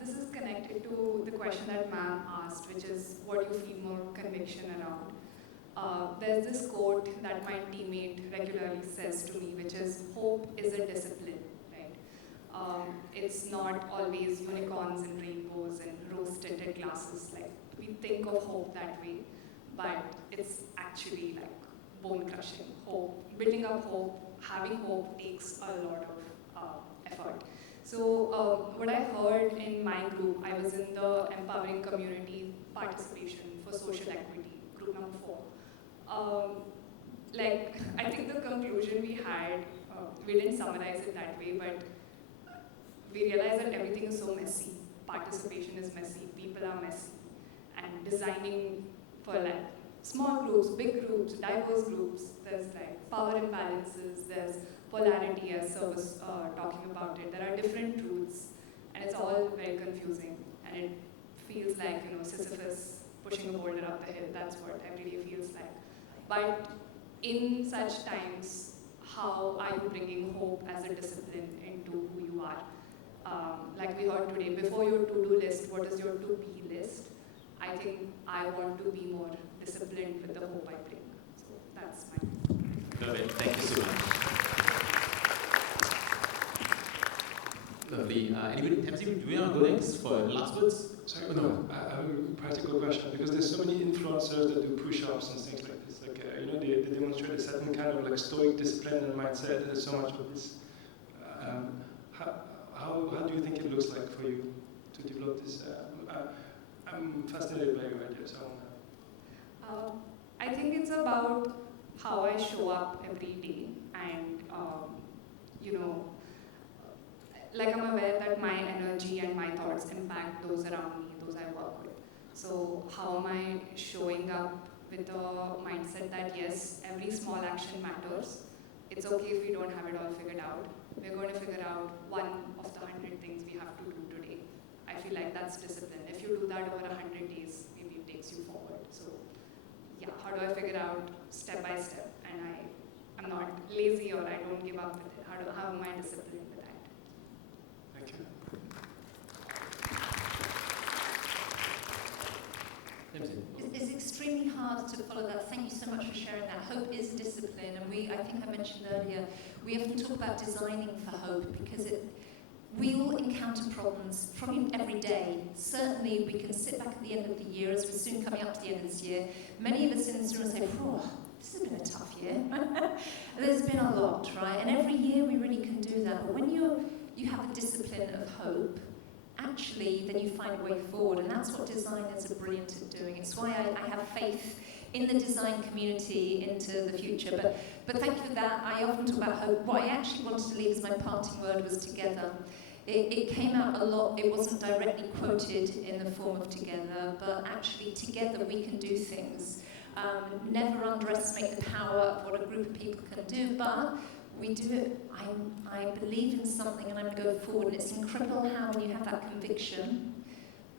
This is connected to the question that ma'am asked, which is what do you feel more conviction around? There's this quote that my teammate regularly says to me, which is, hope is a discipline, right? It's not always unicorns and rainbows and rose-tinted glasses. Like, we think of hope that way, but it's actually like bone-crushing hope. Building up hope, having hope takes a lot of effort. So what I heard in my group, I was in the Empowering Community Participation for Social Equity, group number 4. I think the conclusion we had, we didn't summarize it that way, but we realized that everything is so messy. Participation is messy, people are messy. And designing for like small groups, big groups, diverse groups, there's like power imbalances, there's polarity, as Sir was talking about it. There are different truths, and it's all very confusing. And it feels like, Sisyphus pushing a boulder up the hill. That's what every day feels like. But in such times, how are you bringing hope as a discipline into who you are? Like we heard today, before your to-do list, what is your to-be list? I think I want to be more disciplined with the hope I bring. So that's my... Love it. Thank you so much. Lovely. Anybody, Tamsi, do you want to go next for last words? Sorry, no, I have a practical question, because there's so many influencers that do push-ups and things like this. Like, they demonstrate a certain kind of like stoic discipline and mindset. There's so much of this. How do you think it looks like for you to develop this? I'm fascinated by your idea, so I think it's about how I show up every day, and like I'm aware that my energy and my thoughts impact those around me, those I work with. So how am I showing up with the mindset that yes, every small action matters. It's okay if we don't have it all figured out. We're going to figure out one of the 100 things we have to do today. I feel like that's discipline. If you do that over 100 days, maybe it takes you forward. So yeah, how do I figure out step by step? And I'm not lazy or I don't give up with it. How am I disciplined with that? Thank you. It's extremely hard to follow that. Thank you so much for sharing that. Hope is discipline, and I think I mentioned earlier, we often talk about designing for hope because we all encounter problems from every day. Certainly, we can sit back at the end of the year, as we're soon coming up to the end of this year. Many of us in this room say, this has been a tough year. There's been a lot, right? And every year we really can do that. But when you have a discipline of hope, actually, then you find a way forward. And that's what designers are brilliant at doing. It's why I have faith in the design community into the future. But thank you for that. I often talk about hope. What I actually wanted to leave as my parting word was together. It came out a lot. It wasn't directly quoted in the form of together, but actually together we can do things. Never underestimate the power of what a group of people can do, but we do it, I believe in something and I'm going to go forward. And it's incredible how when you have that conviction,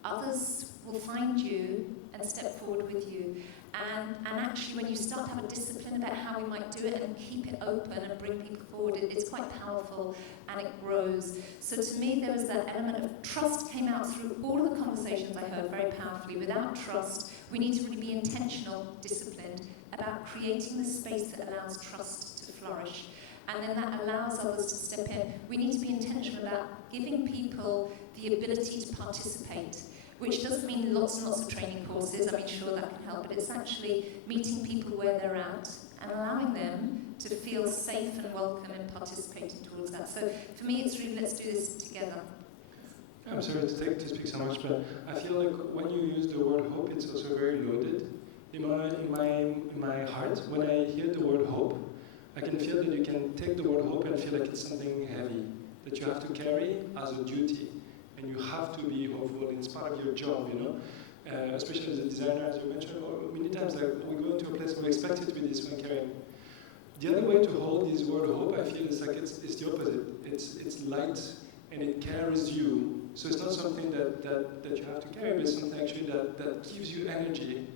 others will find you and step forward with you. And actually, when you start to have a discipline about how we might do it and keep it open and bring people forward, it's quite powerful and it grows. So to me, there was that element of trust came out through all of the conversations I heard very powerfully. Without trust, we need to really be intentional, disciplined about creating the space that allows trust to flourish. And then that allows others to step in. We need to be intentional about giving people the ability to participate, which doesn't mean lots and lots of training courses. I mean, sure, that can help, but it's actually meeting people where they're at and allowing them to feel safe and welcome and participating towards that. So for me, it's really, let's do this together. I'm sorry to speak so much, but I feel like when you use the word hope, it's also very loaded. In my heart, when I hear the word hope, I can feel that you can take the word hope and feel like it's something heavy that you have to carry as a duty. And you have to be hopeful. It's part of your job, you know. Especially as a designer, as you mentioned, many times like we go into a place where we expect it to be this one carrying. The other way to hold this word hope, I feel, is like it's the opposite. It's light and it carries you. So it's not something that you have to carry, but it's something actually that gives you energy.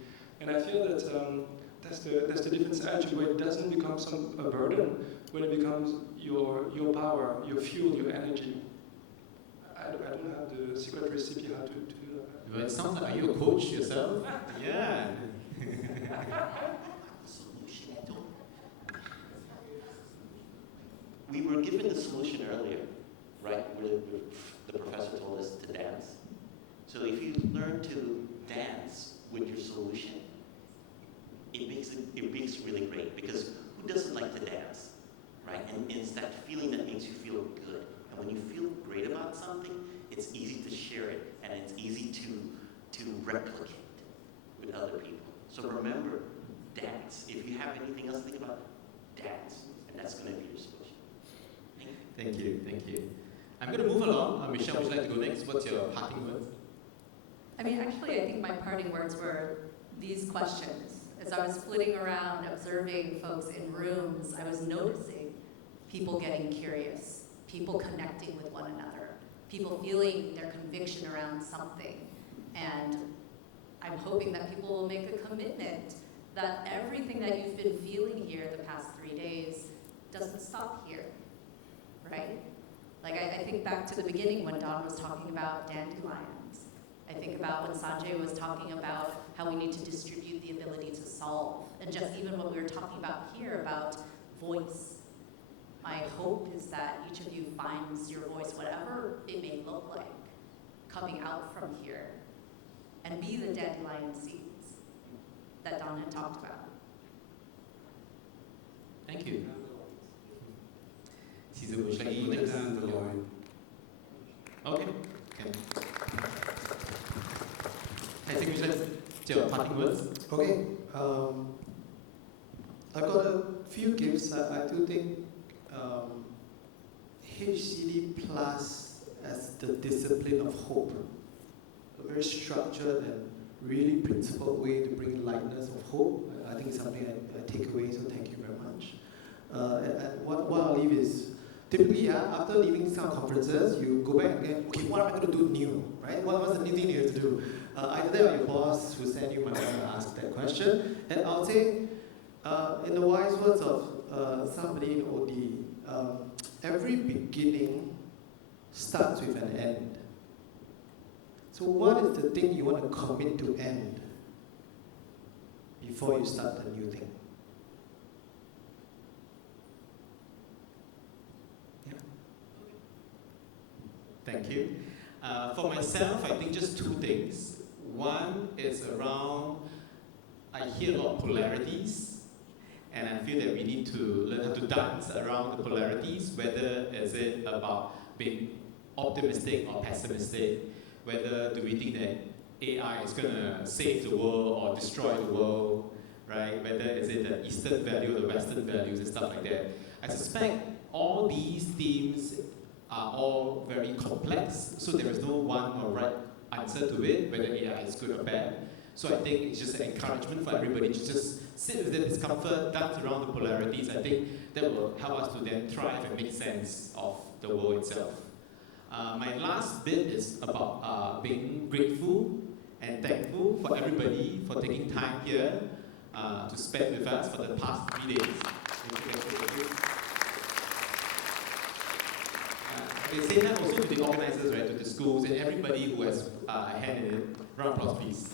And I feel that that's the difference actually, where it doesn't become a burden, when it becomes your power, your fuel, your energy. I don't have the secret recipe how to do that. Well, it sounds like, are you a coach yourself? Yeah. We were given the solution earlier, right? Where the professor told us to dance. So if you learn to dance with your solution, it makes really great, because who doesn't like to dance, right? And it's that feeling that makes you feel good. And when you feel great about something, it's easy to share it, and it's easy to replicate with other people. So remember, dance. If you have anything else to think about, dance, and that's going to be your solution. Thank you, thank you. I'm going to move along. Michelle, would you like to go next? What's your parting words? I mean, actually, I think my parting words were these questions. As I was flitting around observing folks in rooms, I was noticing people getting curious, people connecting with one another, people feeling their conviction around something. And I'm hoping that people will make a commitment that everything that you've been feeling here the past 3 days doesn't stop here, right? Like I think back to the beginning when Don was talking about dandelions. I think about when Sanjay was talking about how we need to distribute the ability to solve. And just even what we were talking about here about voice. My hope is that each of you finds your voice, whatever it may look like, coming out from here, and be the dandelion seeds that Don had talked about. Thank you. Caesar, would you like to go next? Okay. I think we should your parting words. Okay. I've got a few gifts. I do think HCD Plus as the discipline of hope, a very structured and really principled way to bring lightness of hope. I think it's something I take away, so thank you very much. And what I'll leave is, typically, after leaving some conferences, you go back and, okay, what am I going to do new, right? What's the new thing you have to do? Either that or your boss who sent you might want to ask that question. And I'll say, in the wise words of somebody in OD, every beginning starts with an end. So what is the thing you want to commit to end before you start the new thing? Thank you. For myself, I think just two things. One is around, I hear a lot of polarities, and I feel that we need to learn how to dance around the polarities, whether is it about being optimistic or pessimistic, whether do we think that AI is going to save the world or destroy the world, right? Whether is it the Eastern value or the Western values and stuff like that. I suspect all these themes are all very complex, so there is no one or right answer to it, whether AI is good or bad. So I think it's just an encouragement for everybody to just sit with the discomfort, dance around the polarities. I think that will help us to then thrive and make sense of the world itself. My last bit is about being grateful and thankful for everybody for taking time here to spend with us for the past 3 days. They say that also to the organizers, right, to the schools and everybody who has a hand in it. Round of applause, please.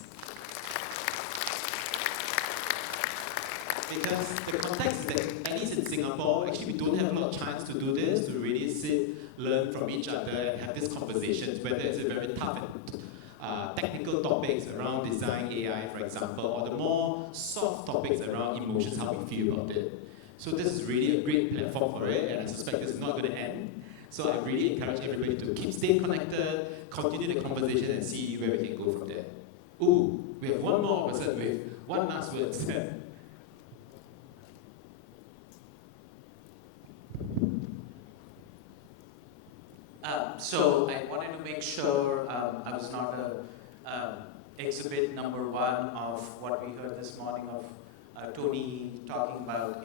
Because the context is that, at least in Singapore, actually we don't have a lot of chance to do this, to really sit, learn from each other and have these conversations, whether it's a very tough and technical topics around design, AI, for example, or the more soft topics around emotions, how we feel about it. So this is really a great platform for it, and I suspect this is not going to end. So I really encourage everybody to keep staying connected, continue the conversation, and see where we can go from there. Ooh, we have one more person with one last word. So I wanted to make sure I was not exhibit number one of what we heard this morning of Tony talking about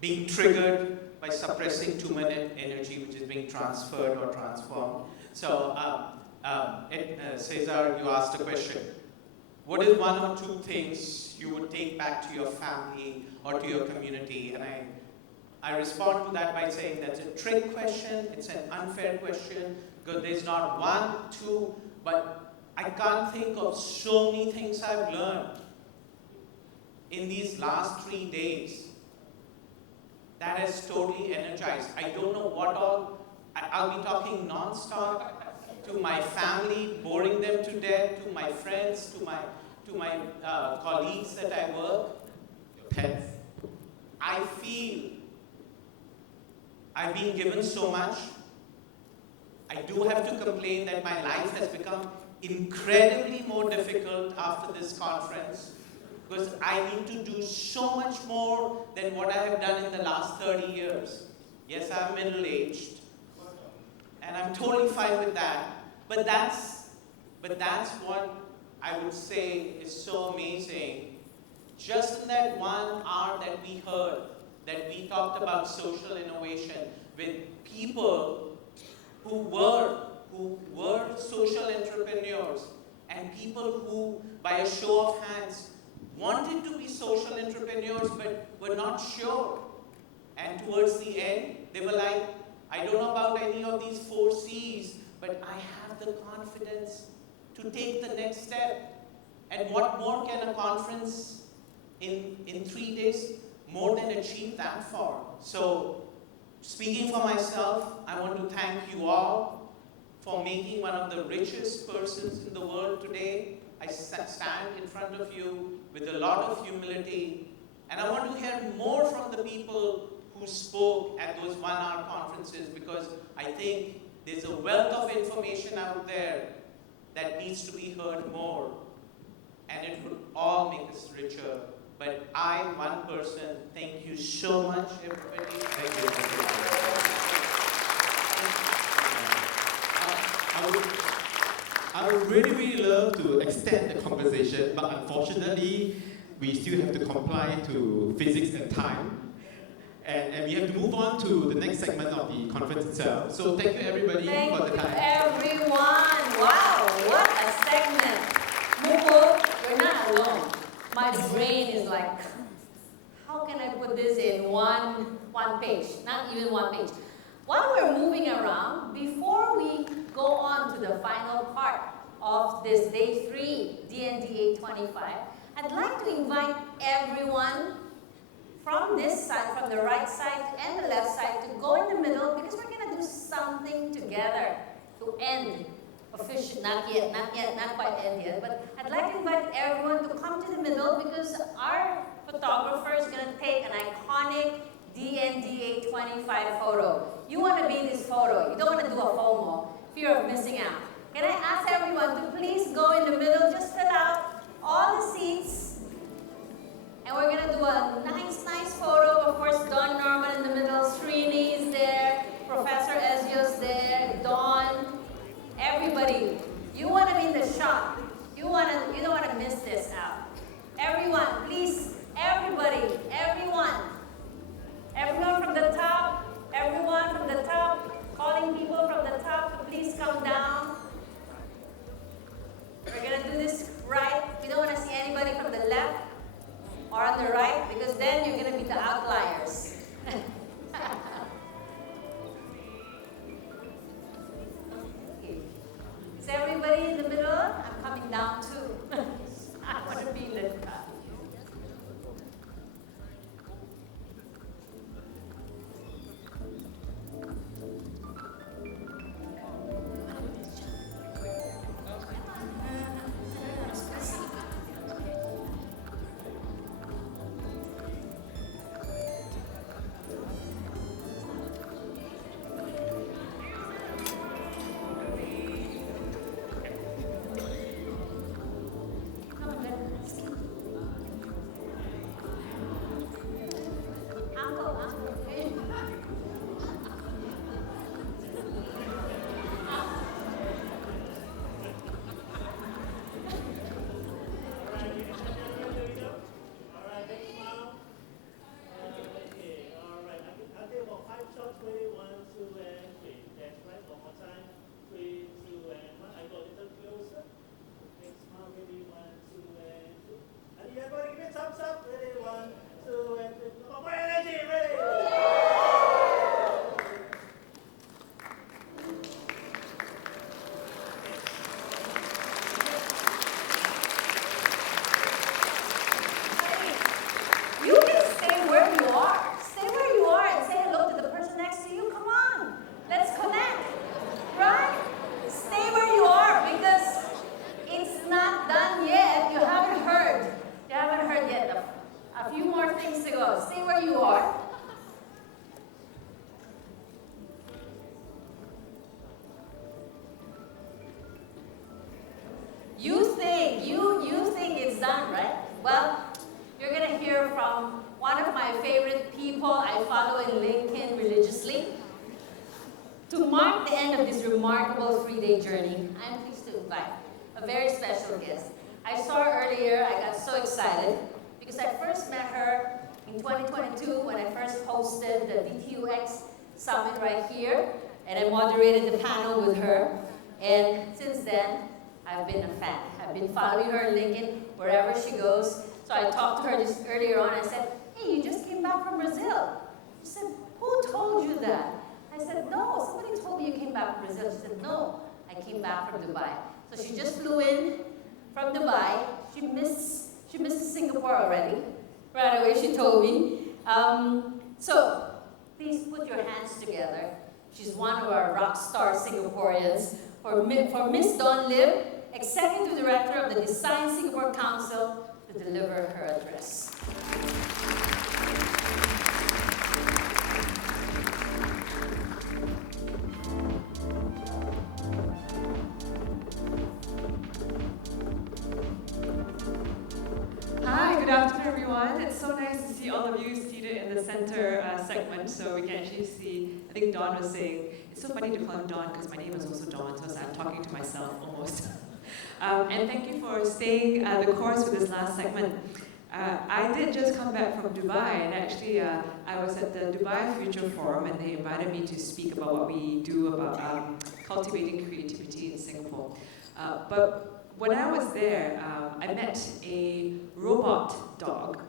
being triggered by suppressing too much energy which is being transferred or transformed. So Cesar, you asked a question. What is one or two things you would take back to your family or to your community? And I respond to that by saying that's a trick question, it's an unfair question, because there's not one, two, but I can't think of so many things I've learned in these last 3 days that has totally energized. I don't know what all, I'll be talking non-stop to my family, boring them to death, to my friends, to my colleagues that I work, pets. I feel I've been given so much. I do have to complain that my life has become incredibly more difficult after this conference because I need to do so much more than what I have done in the last 30 years. Yes, I'm middle-aged, and I'm totally fine with that. But that's what I would say is so amazing. Just in that 1 hour that we heard, that we talked about social innovation with people who were social entrepreneurs and people who, by a show of hands, wanted to be social entrepreneurs but were not sure. And towards the end, they were like, I don't know about any of these 4 C's, but I have the confidence to take the next step. And what more can a conference in 3 days more than achieve that for? So, speaking for myself, I want to thank you all for making one of the richest persons in the world today. I stand in front of you with a lot of humility, and I want to hear more from the people who spoke at those 1 hour conferences, because I think there's a wealth of information out there that needs to be heard more, and it will all make us richer. But I, one person, thank you so much, everybody. Thank you. I would really, really love to extend the conversation, but unfortunately, we still have to comply to physics and time. And we have to move on to the next segment of the conference itself. So thank you, everybody, for the time. Thank you, everyone. Wow, what a segment. Muko, we're not alone. My brain is like, how can I put this in one page? Not even 1 page. While we're moving around, before we go on to the final part of this day 3 DNDA25, I'd like to invite everyone from this side, from the right side and the left side, to go in the middle, because we're going to do something together to end officially. Not quite end yet, but I'd like to invite everyone to come to the middle, because our photographer is going to take an iconic DNDA25 photo. You want to be in this photo. You don't want to do a FOMO, fear of missing out. Can I ask everyone to please go in the middle, just fill out all the seats. And we're going to do a nice photo. Of course, Don Norman in the middle, Srini is there, Professor Ezio's there, Dawn, everybody. You want to be in the shot. You don't want to miss this out. because then you're going to be the outliers. Okay. Is everybody in the middle? I'm coming down too. I want to be in the crowd. You can stay where you are. Stay where you are and say hello to the person next to you. Come on, let's connect, right? Stay where you are because it's not done yet. You haven't heard. You haven't heard yet. A few more things to go. Stay where you are. You think it's done, right? Well, you're going to hear from one of my favorite people I follow in LinkedIn religiously. To mark the end of this remarkable 3-day journey, I'm pleased to invite a very special guest. I saw her earlier, I got so excited because I first met her in 2022 when I first hosted the DTUX Summit right here, and I moderated the panel with her. And since then, I've been a fan. I've been following her on LinkedIn wherever she goes. So I talked to her just earlier on. I said, hey, you just came back from Brazil. She said, who told you that? I said, no, somebody told me you came back from Brazil. She said, no, I came back from Dubai. So she just flew in from Dubai. She missed Singapore already. Right away, she told me. So please put your hands together. She's one of our rock star Singaporeans. For Miss Dawn Lim, Executive Director of the Design Singapore Council, to deliver her address. Hi, good afternoon everyone. It's so nice to see all of you seated in the center segment so we can actually see, I think Dawn was saying, it's so funny to call him Dawn because my name is also Dawn, so I'm talking to myself almost. And thank you for staying the course with this last segment. I did just come back from Dubai, and actually I was at the Dubai Future Forum, and they invited me to speak about what we do about cultivating creativity in Singapore. But when I was there, I met a robot dog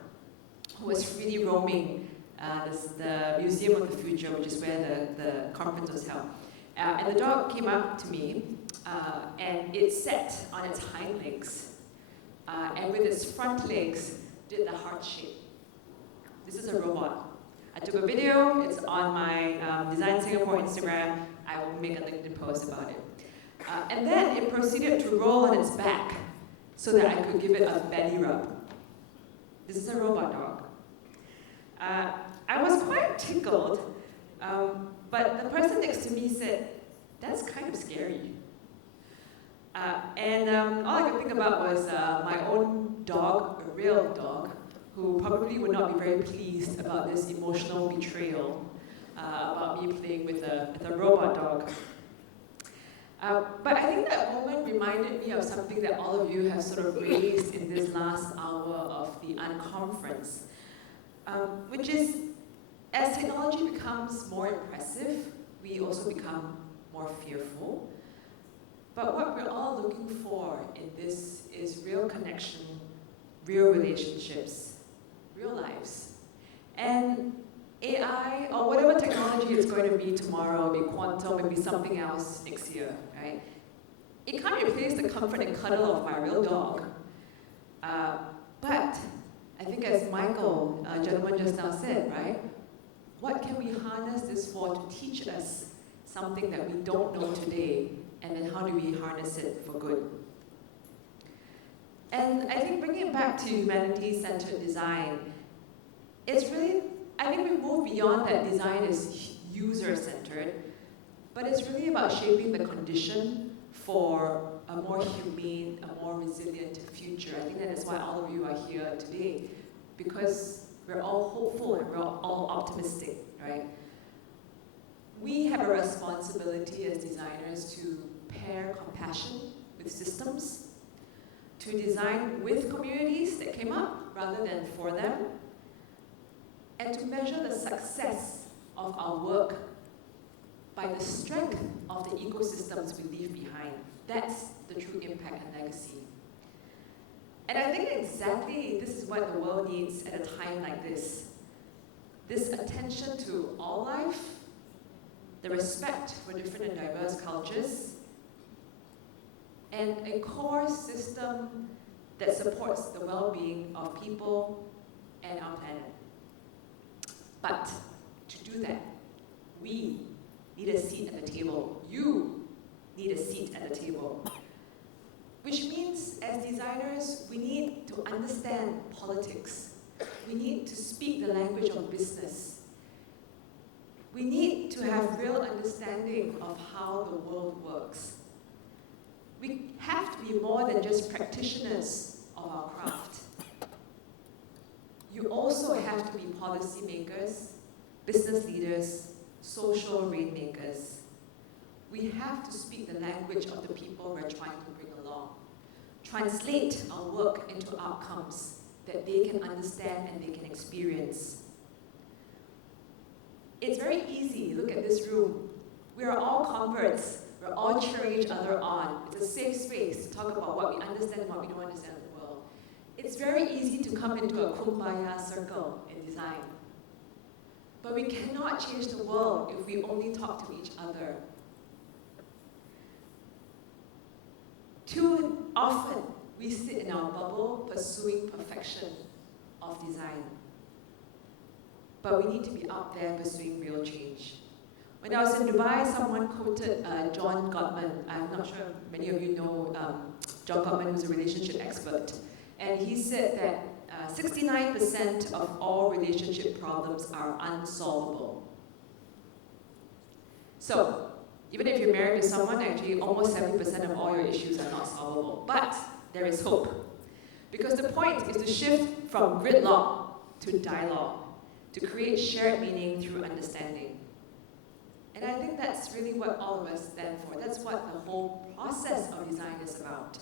who was freely roaming the Museum of the Future, which is where the conference was held. And the dog came up to me, and it sat on its hind legs, and with its front legs, did the heart shape. This is a robot. I took a video, it's on my Design Singapore Instagram. I will make a LinkedIn post about it. And then it proceeded to roll on its back so that I could give it a belly rub. This is a robot dog. I was quite tickled, but the person next to me said, that's kind of scary. And all I could think about was my own dog, a real dog, who probably would not be very pleased about this emotional betrayal about me playing with a robot dog. But I think that moment reminded me of something that all of you have sort of raised in this last hour of the unconference, which is, as technology becomes more impressive, we also become more fearful. But what we're all looking for in this is real connection, real relationships, real lives. And AI, or whatever technology it's going to be tomorrow, be quantum, maybe something else next year, right? It can't replace the comfort and cuddle of my real dog. But I think as Michael, gentleman just now said, right? What can we harness this for to teach us something that we don't know today, and then how do we harness it for good? And I think bringing it back to humanity-centered design, it's really, I think we move beyond that design is user-centered, but it's really about shaping the condition for a more humane, a more resilient future. I think that is why all of you are here today, because we're all hopeful and we're all optimistic, right? We have a responsibility as designers to pair compassion with systems, to design with communities that came up rather than for them, and to measure the success of our work by the strength of the ecosystems we leave behind. That's the true impact and legacy. And I think exactly this is what the world needs at a time like this. This attention to all life, the respect for different and diverse cultures, and a core system that supports the well-being of people and our planet. But to do that, we need a seat at the table. You need a seat at the table. Which means, as designers, we need to understand politics. We need to speak the language of business. We need to have real understanding of how the world works. We have to be more than just practitioners of our craft. You also have to be policymakers, business leaders, social rainmakers. We have to speak the language of the people we're trying to bring along. Translate our work into outcomes that they can understand and they can experience. It's very easy. Look at this room. We are all converts. We're all cheering each other on. It's a safe space to talk about what we understand and what we don't understand of the world. It's very easy to come into a kumbaya circle in design. But we cannot change the world if we only talk to each other. Too often, we sit in our bubble pursuing perfection of design. But we need to be out there pursuing real change. When I was in Dubai, someone quoted John Gottman. I'm not sure many of you know John Gottman, who's a relationship expert. And he said that 69% of all relationship problems are unsolvable. So, even if you're married to someone, actually almost 70% of all your issues are not solvable. But there is hope. Because the point is to shift from gridlock to dialogue, to create shared meaning through understanding. And I think that's really what all of us stand for. That's what the whole process of design is about.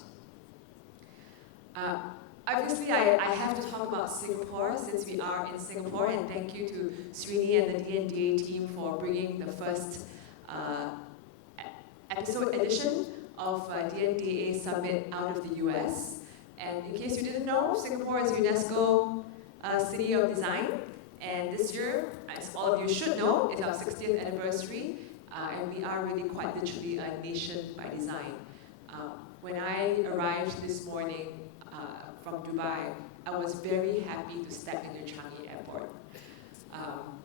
Obviously, I have to talk about Singapore since we are in Singapore, and thank you to Srini and the DNDA team for bringing the first edition of DNDA Summit out of the US. And in case you didn't know, Singapore is UNESCO City of Design. And this year, as all of you should know, it's our 60th anniversary, and we are really quite literally a nation by design. When I arrived this morning from Dubai, I was very happy to step into Changi Airport.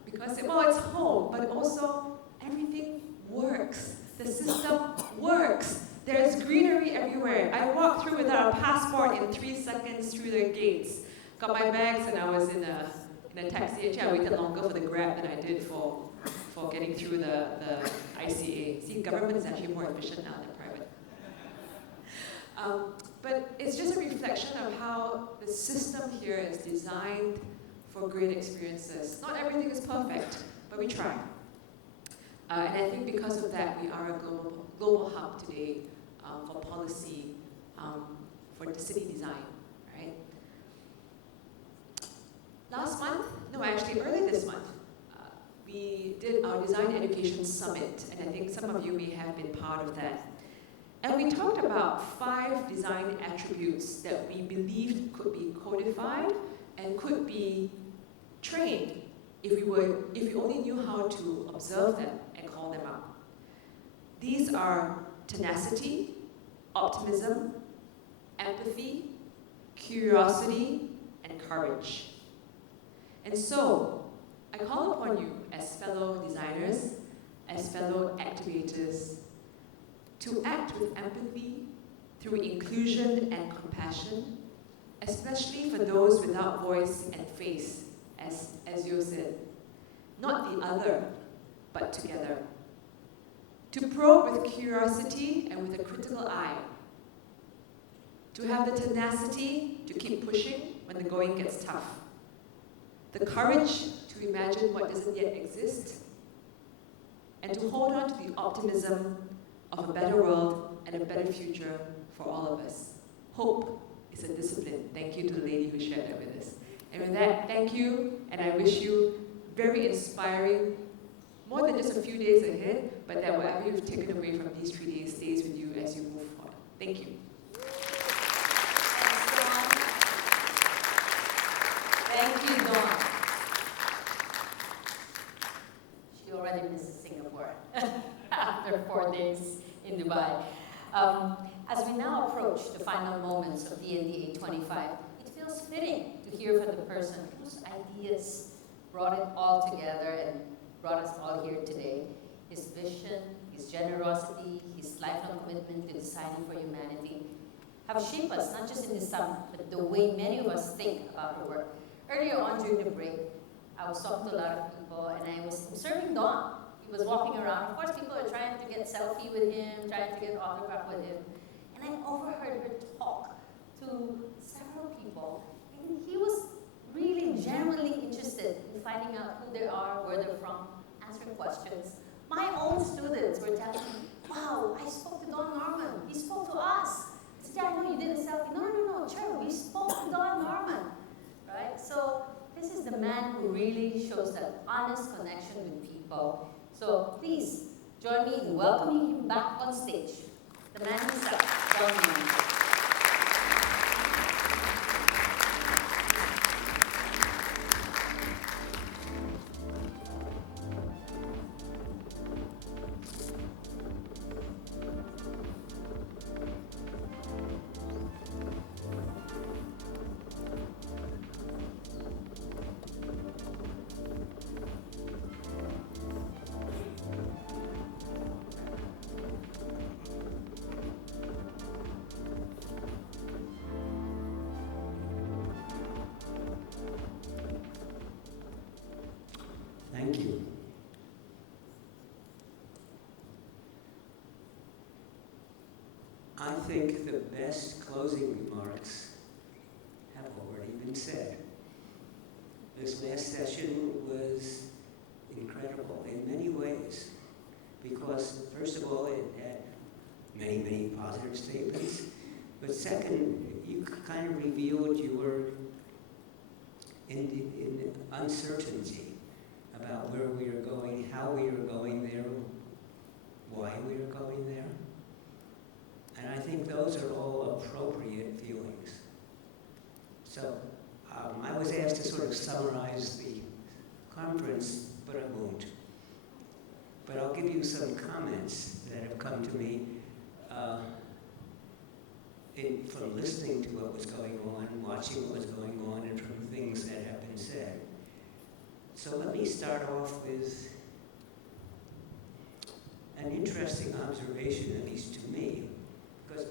Because, well, it's home, but also everything works. The system works. There's greenery everywhere. I walked through without a passport in 3 seconds through the gates. Got my bags and I was in a taxi. Actually, I waited longer for the Grab than I did for getting through the ICA. See, government is actually more efficient now than private. But it's just a reflection of how the system here is designed for great experiences. Not everything is perfect, but we try. And I think because of that, we are a global hub today for policy, for the city design, right? Last month, no, actually early this month, we did our Design Education Summit, and I think some of you may have been part of that. And we talked about 5 design attributes that we believed could be codified and could be trained if we only knew how to observe them and call them out. These are tenacity, optimism, empathy, curiosity, and courage. And so, I call upon you as fellow designers, as fellow activators, to act with empathy through inclusion and compassion, especially for those without voice and face, as you said. Not the other, but together. To probe with curiosity and with a critical eye. To have the tenacity to keep pushing when the going gets tough. The courage to imagine what doesn't yet exist. And to hold on to the optimism of a better world and a better future for all of us. Hope is a discipline. Thank you to the lady who shared that with us. And with that, thank you, and I wish you very inspiring, more than just a few days ahead, but that whatever you've taken away from these 3 days stays with you as you move forward. Thank you. Thank you, Dawn. She already misses Singapore after 4 days in Dubai. As we now approach the final moments of DNDA25, it feels fitting to hear from the person whose ideas brought it all together and brought us all here today. His vision, his generosity, his lifelong commitment to designing for humanity have shaped us, not just in this summit, but the way many of us think about our work. Earlier on during the break, I was talking to a lot of people and I was observing Don. He was walking around. Of course, people are trying to get selfie with him, trying to get autograph with him. And I overheard her talk to several people. And he was really genuinely interested in finding out who they are, where they're from, answering questions. My own students were telling me, wow, I spoke to Don Norman. He spoke to us. I said, yeah, I know you did a selfie. No, sure, we spoke to Don Norman. Right? So this is the man who really shows that honest connection with people. So please join me in welcoming him back on stage. The man himself, Don Norman. Thank you. I think the best closing remarks have already been said. This last session was incredible in many ways because, first of all, it had many, many positive statements, but second, you kind of revealed you were in uncertainty about where we are going, how we are going there, why we are going there. And I think those are all appropriate feelings. So I was asked to sort of summarize the conference, but I won't. But I'll give you some comments that have come to me from listening to what was going on, watching what was going on, and from things that have been said. So let me start off with an interesting observation, at least to me, because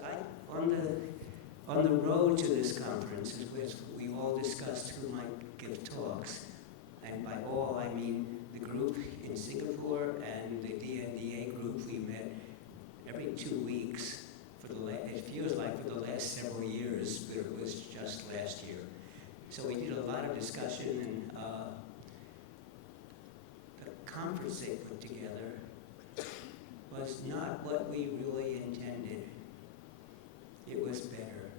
on the road to this conference, as we all discussed who might give talks, and by all I mean the group in Singapore and the DNDA group we met every 2 weeks it feels like for the last several years, but it was just last year. So we did a lot of discussion, and the conference they put together was not what we really intended. It was better.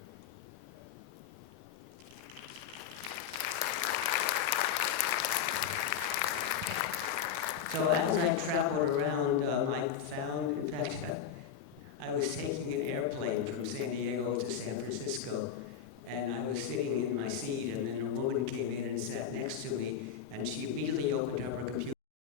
So as I traveled around, I found, in fact, I was taking an airplane from San Diego to San Francisco, and I was sitting in my seat, and then a woman came in and sat next to me, and she immediately opened would have our computer